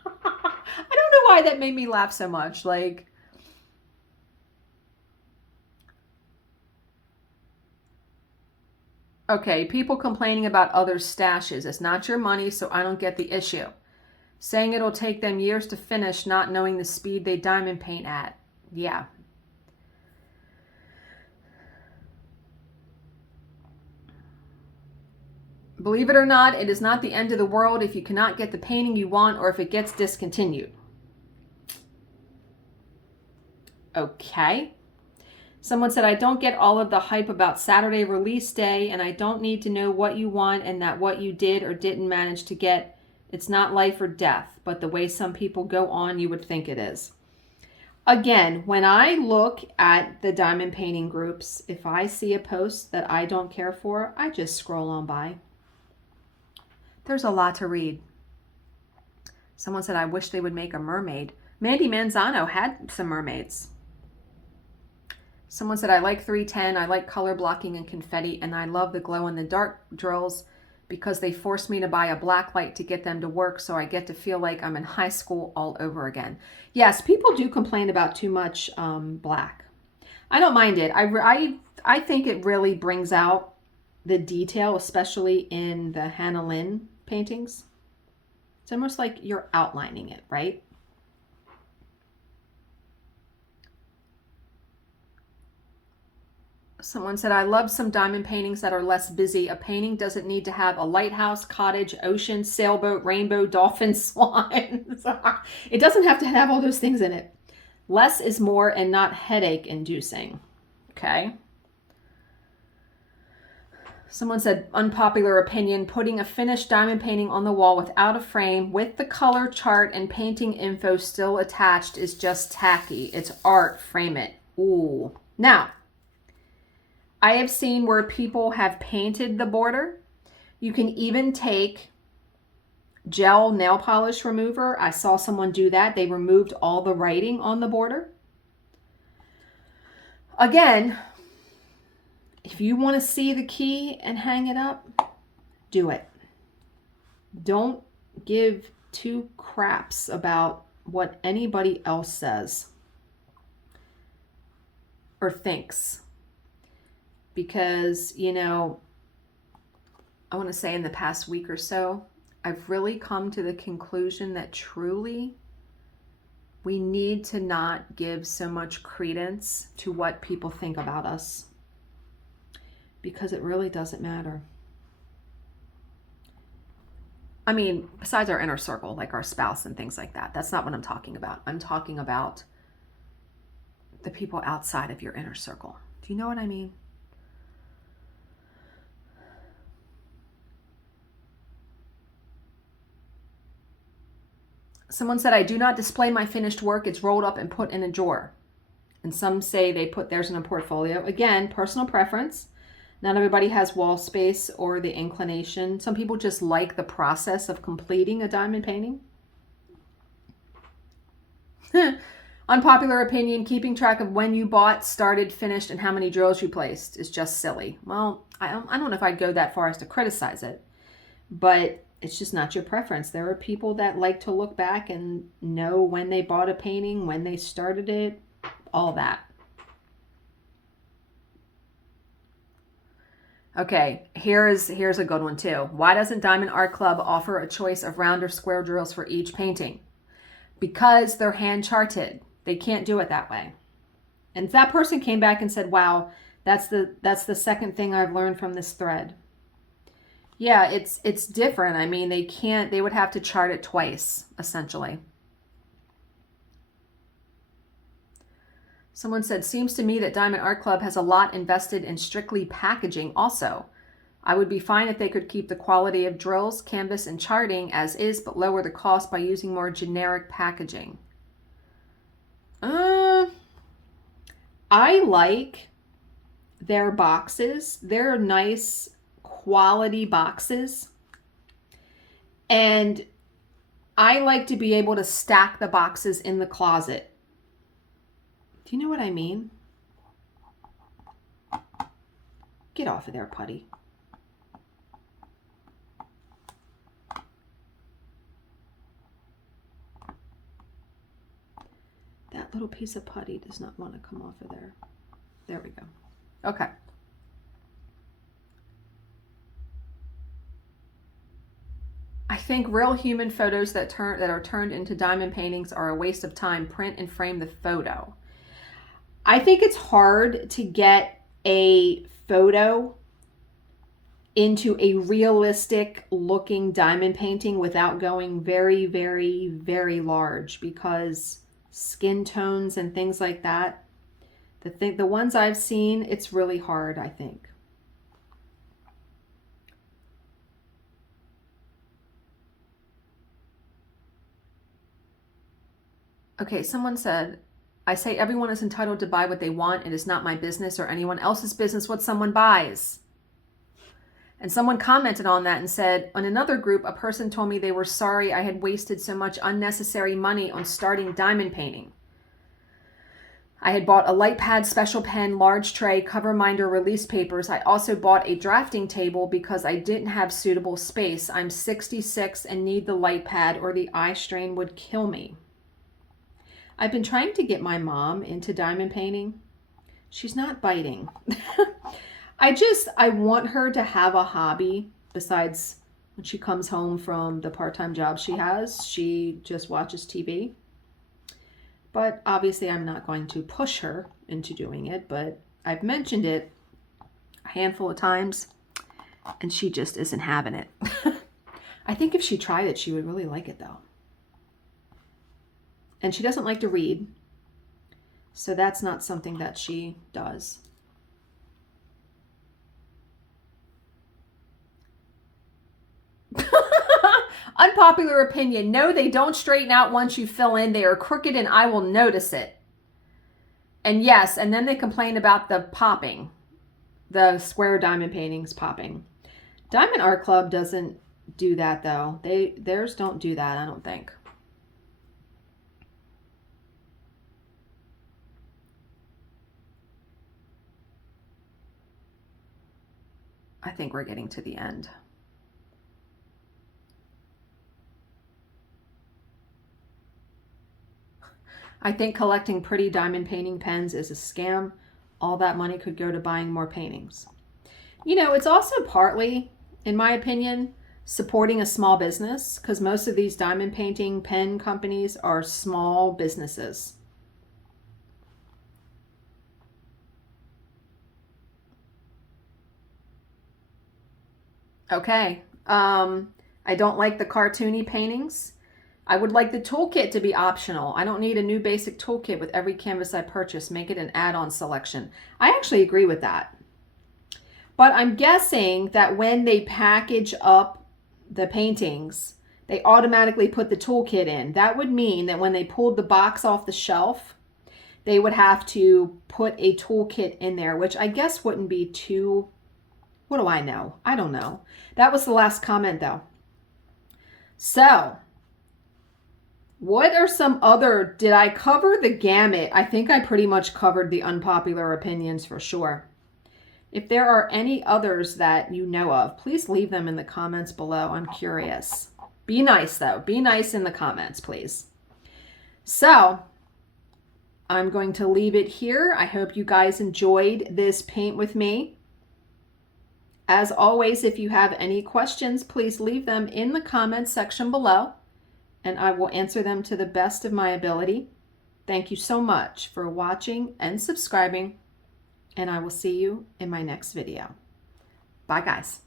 I don't know why that made me laugh so much. Like, okay, people complaining about others' stashes. It's not your money, so I don't get the issue. Saying it'll take them years to finish, not knowing the speed they diamond paint at. Yeah, Believe it or not, it is not the end of the world if you cannot get the painting you want or if it gets discontinued. Okay. Someone said, I don't get all of the hype about Saturday release day, and I don't need to know what you want and that what you did or didn't manage to get. It's not life or death, but the way some people go on, you would think it is. Again, when I look at the diamond painting groups, if I see a post that I don't care for, I just scroll on by. There's a lot to read. Someone said, I wish they would make a mermaid. Mandy Manzano had some mermaids. Someone said, I like 310, I like color blocking and confetti, and I love the glow in the dark drills because they force me to buy a black light to get them to work, so I get to feel like I'm in high school all over again. Yes, people do complain about too much black. I don't mind it. I think it really brings out the detail, especially in the Hannah Lynn paintings. It's almost like you're outlining it, right? Someone said, I love some diamond paintings that are less busy. A painting doesn't need to have a lighthouse, cottage, ocean, sailboat, rainbow, dolphin, swan. It doesn't have to have all those things in it. Less is more and not headache inducing. Okay. Someone said, unpopular opinion, putting a finished diamond painting on the wall without a frame with the color chart and painting info still attached is just tacky. It's art. Frame it. Ooh. Now, I have seen where people have painted the border. You can even take gel nail polish remover. I saw someone do that. They removed all the writing on the border. Again, if you want to see the key and hang it up, do it. Don't give two craps about what anybody else says or thinks. Because, you know, I want to say in the past week or so, I've really come to the conclusion that truly we need to not give so much credence to what people think about us. Because it really doesn't matter. I mean, besides our inner circle, like our spouse and things like that. That's not what I'm talking about. I'm talking about the people outside of your inner circle. Do you know what I mean? Someone said, I do not display my finished work. It's rolled up and put in a drawer. And some say they put theirs in a portfolio. Again, personal preference. Not everybody has wall space or the inclination. Some people just like the process of completing a diamond painting. Unpopular opinion, keeping track of when you bought, started, finished, and how many drills you placed is just silly. Well, I don't know if I'd go that far as to criticize it, but it's just not your preference. There are people that like to look back and know when they bought a painting, when they started it, all that. Okay, here's a good one too. Why doesn't Diamond Art Club offer a choice of round or square drills for each painting? Because they're hand charted. They can't do it that way. And that person came back and said, wow, that's the second thing I've learned from this thread. Yeah, it's different. I mean, they would have to chart it twice, essentially. Someone said, seems to me that Diamond Art Club has a lot invested in strictly packaging also. I would be fine if they could keep the quality of drills, canvas, and charting as is, but lower the cost by using more generic packaging. I like their boxes. They're nice quality boxes. And I like to be able to stack the boxes in the closet. Do you know what I mean? Get off of there, putty. That little piece of putty does not want to come off of there. There we go. Okay. I think real human photos that are turned into diamond paintings are a waste of time. Print and frame the photo. I think it's hard to get a photo into a realistic looking diamond painting without going very, very, very large, because skin tones and things like that, the ones I've seen, it's really hard, I think. Okay, someone said, I say everyone is entitled to buy what they want. It is not my business or anyone else's business what someone buys. And someone commented on that and said, on another group, a person told me they were sorry I had wasted so much unnecessary money on starting diamond painting. I had bought a light pad, special pen, large tray, cover minder, release papers. I also bought a drafting table because I didn't have suitable space. I'm 66 and need the light pad or the eye strain would kill me. I've been trying to get my mom into diamond painting. She's not biting. I want her to have a hobby besides when she comes home from the part-time job she has. She just watches TV. But obviously I'm not going to push her into doing it, but I've mentioned it a handful of times and she just isn't having it. I think if she tried it, she would really like it though. And she doesn't like to read, so that's not something that she does. Unpopular opinion. No, they don't straighten out once you fill in. They are crooked and I will notice it. And yes, and then they complain about the popping. The square diamond paintings popping. Diamond Art Club doesn't do that though. Theirs don't do that, I don't think. I think we're getting to the end. I think collecting pretty diamond painting pens is a scam. All that money could go to buying more paintings. You know, it's also partly, in my opinion, supporting a small business, because most of these diamond painting pen companies are small businesses. Okay. I don't like the cartoony paintings. I would like the toolkit to be optional. I don't need a new basic toolkit with every canvas I purchase. Make it an add-on selection. I actually agree with that. But I'm guessing that when they package up the paintings, they automatically put the toolkit in. That would mean that when they pulled the box off the shelf, they would have to put a toolkit in there, which I guess wouldn't be too... What do I know? I don't know. That was the last comment though. So, what are some other, did I cover the gamut? I think I pretty much covered the unpopular opinions for sure. If there are any others that you know of, please leave them in the comments below. I'm curious. Be nice though. Be nice in the comments, please. So, I'm going to leave it here. I hope you guys enjoyed this paint with me. As always, if you have any questions, please leave them in the comments section below, and I will answer them to the best of my ability. Thank you so much for watching and subscribing, and I will see you in my next video. Bye, guys.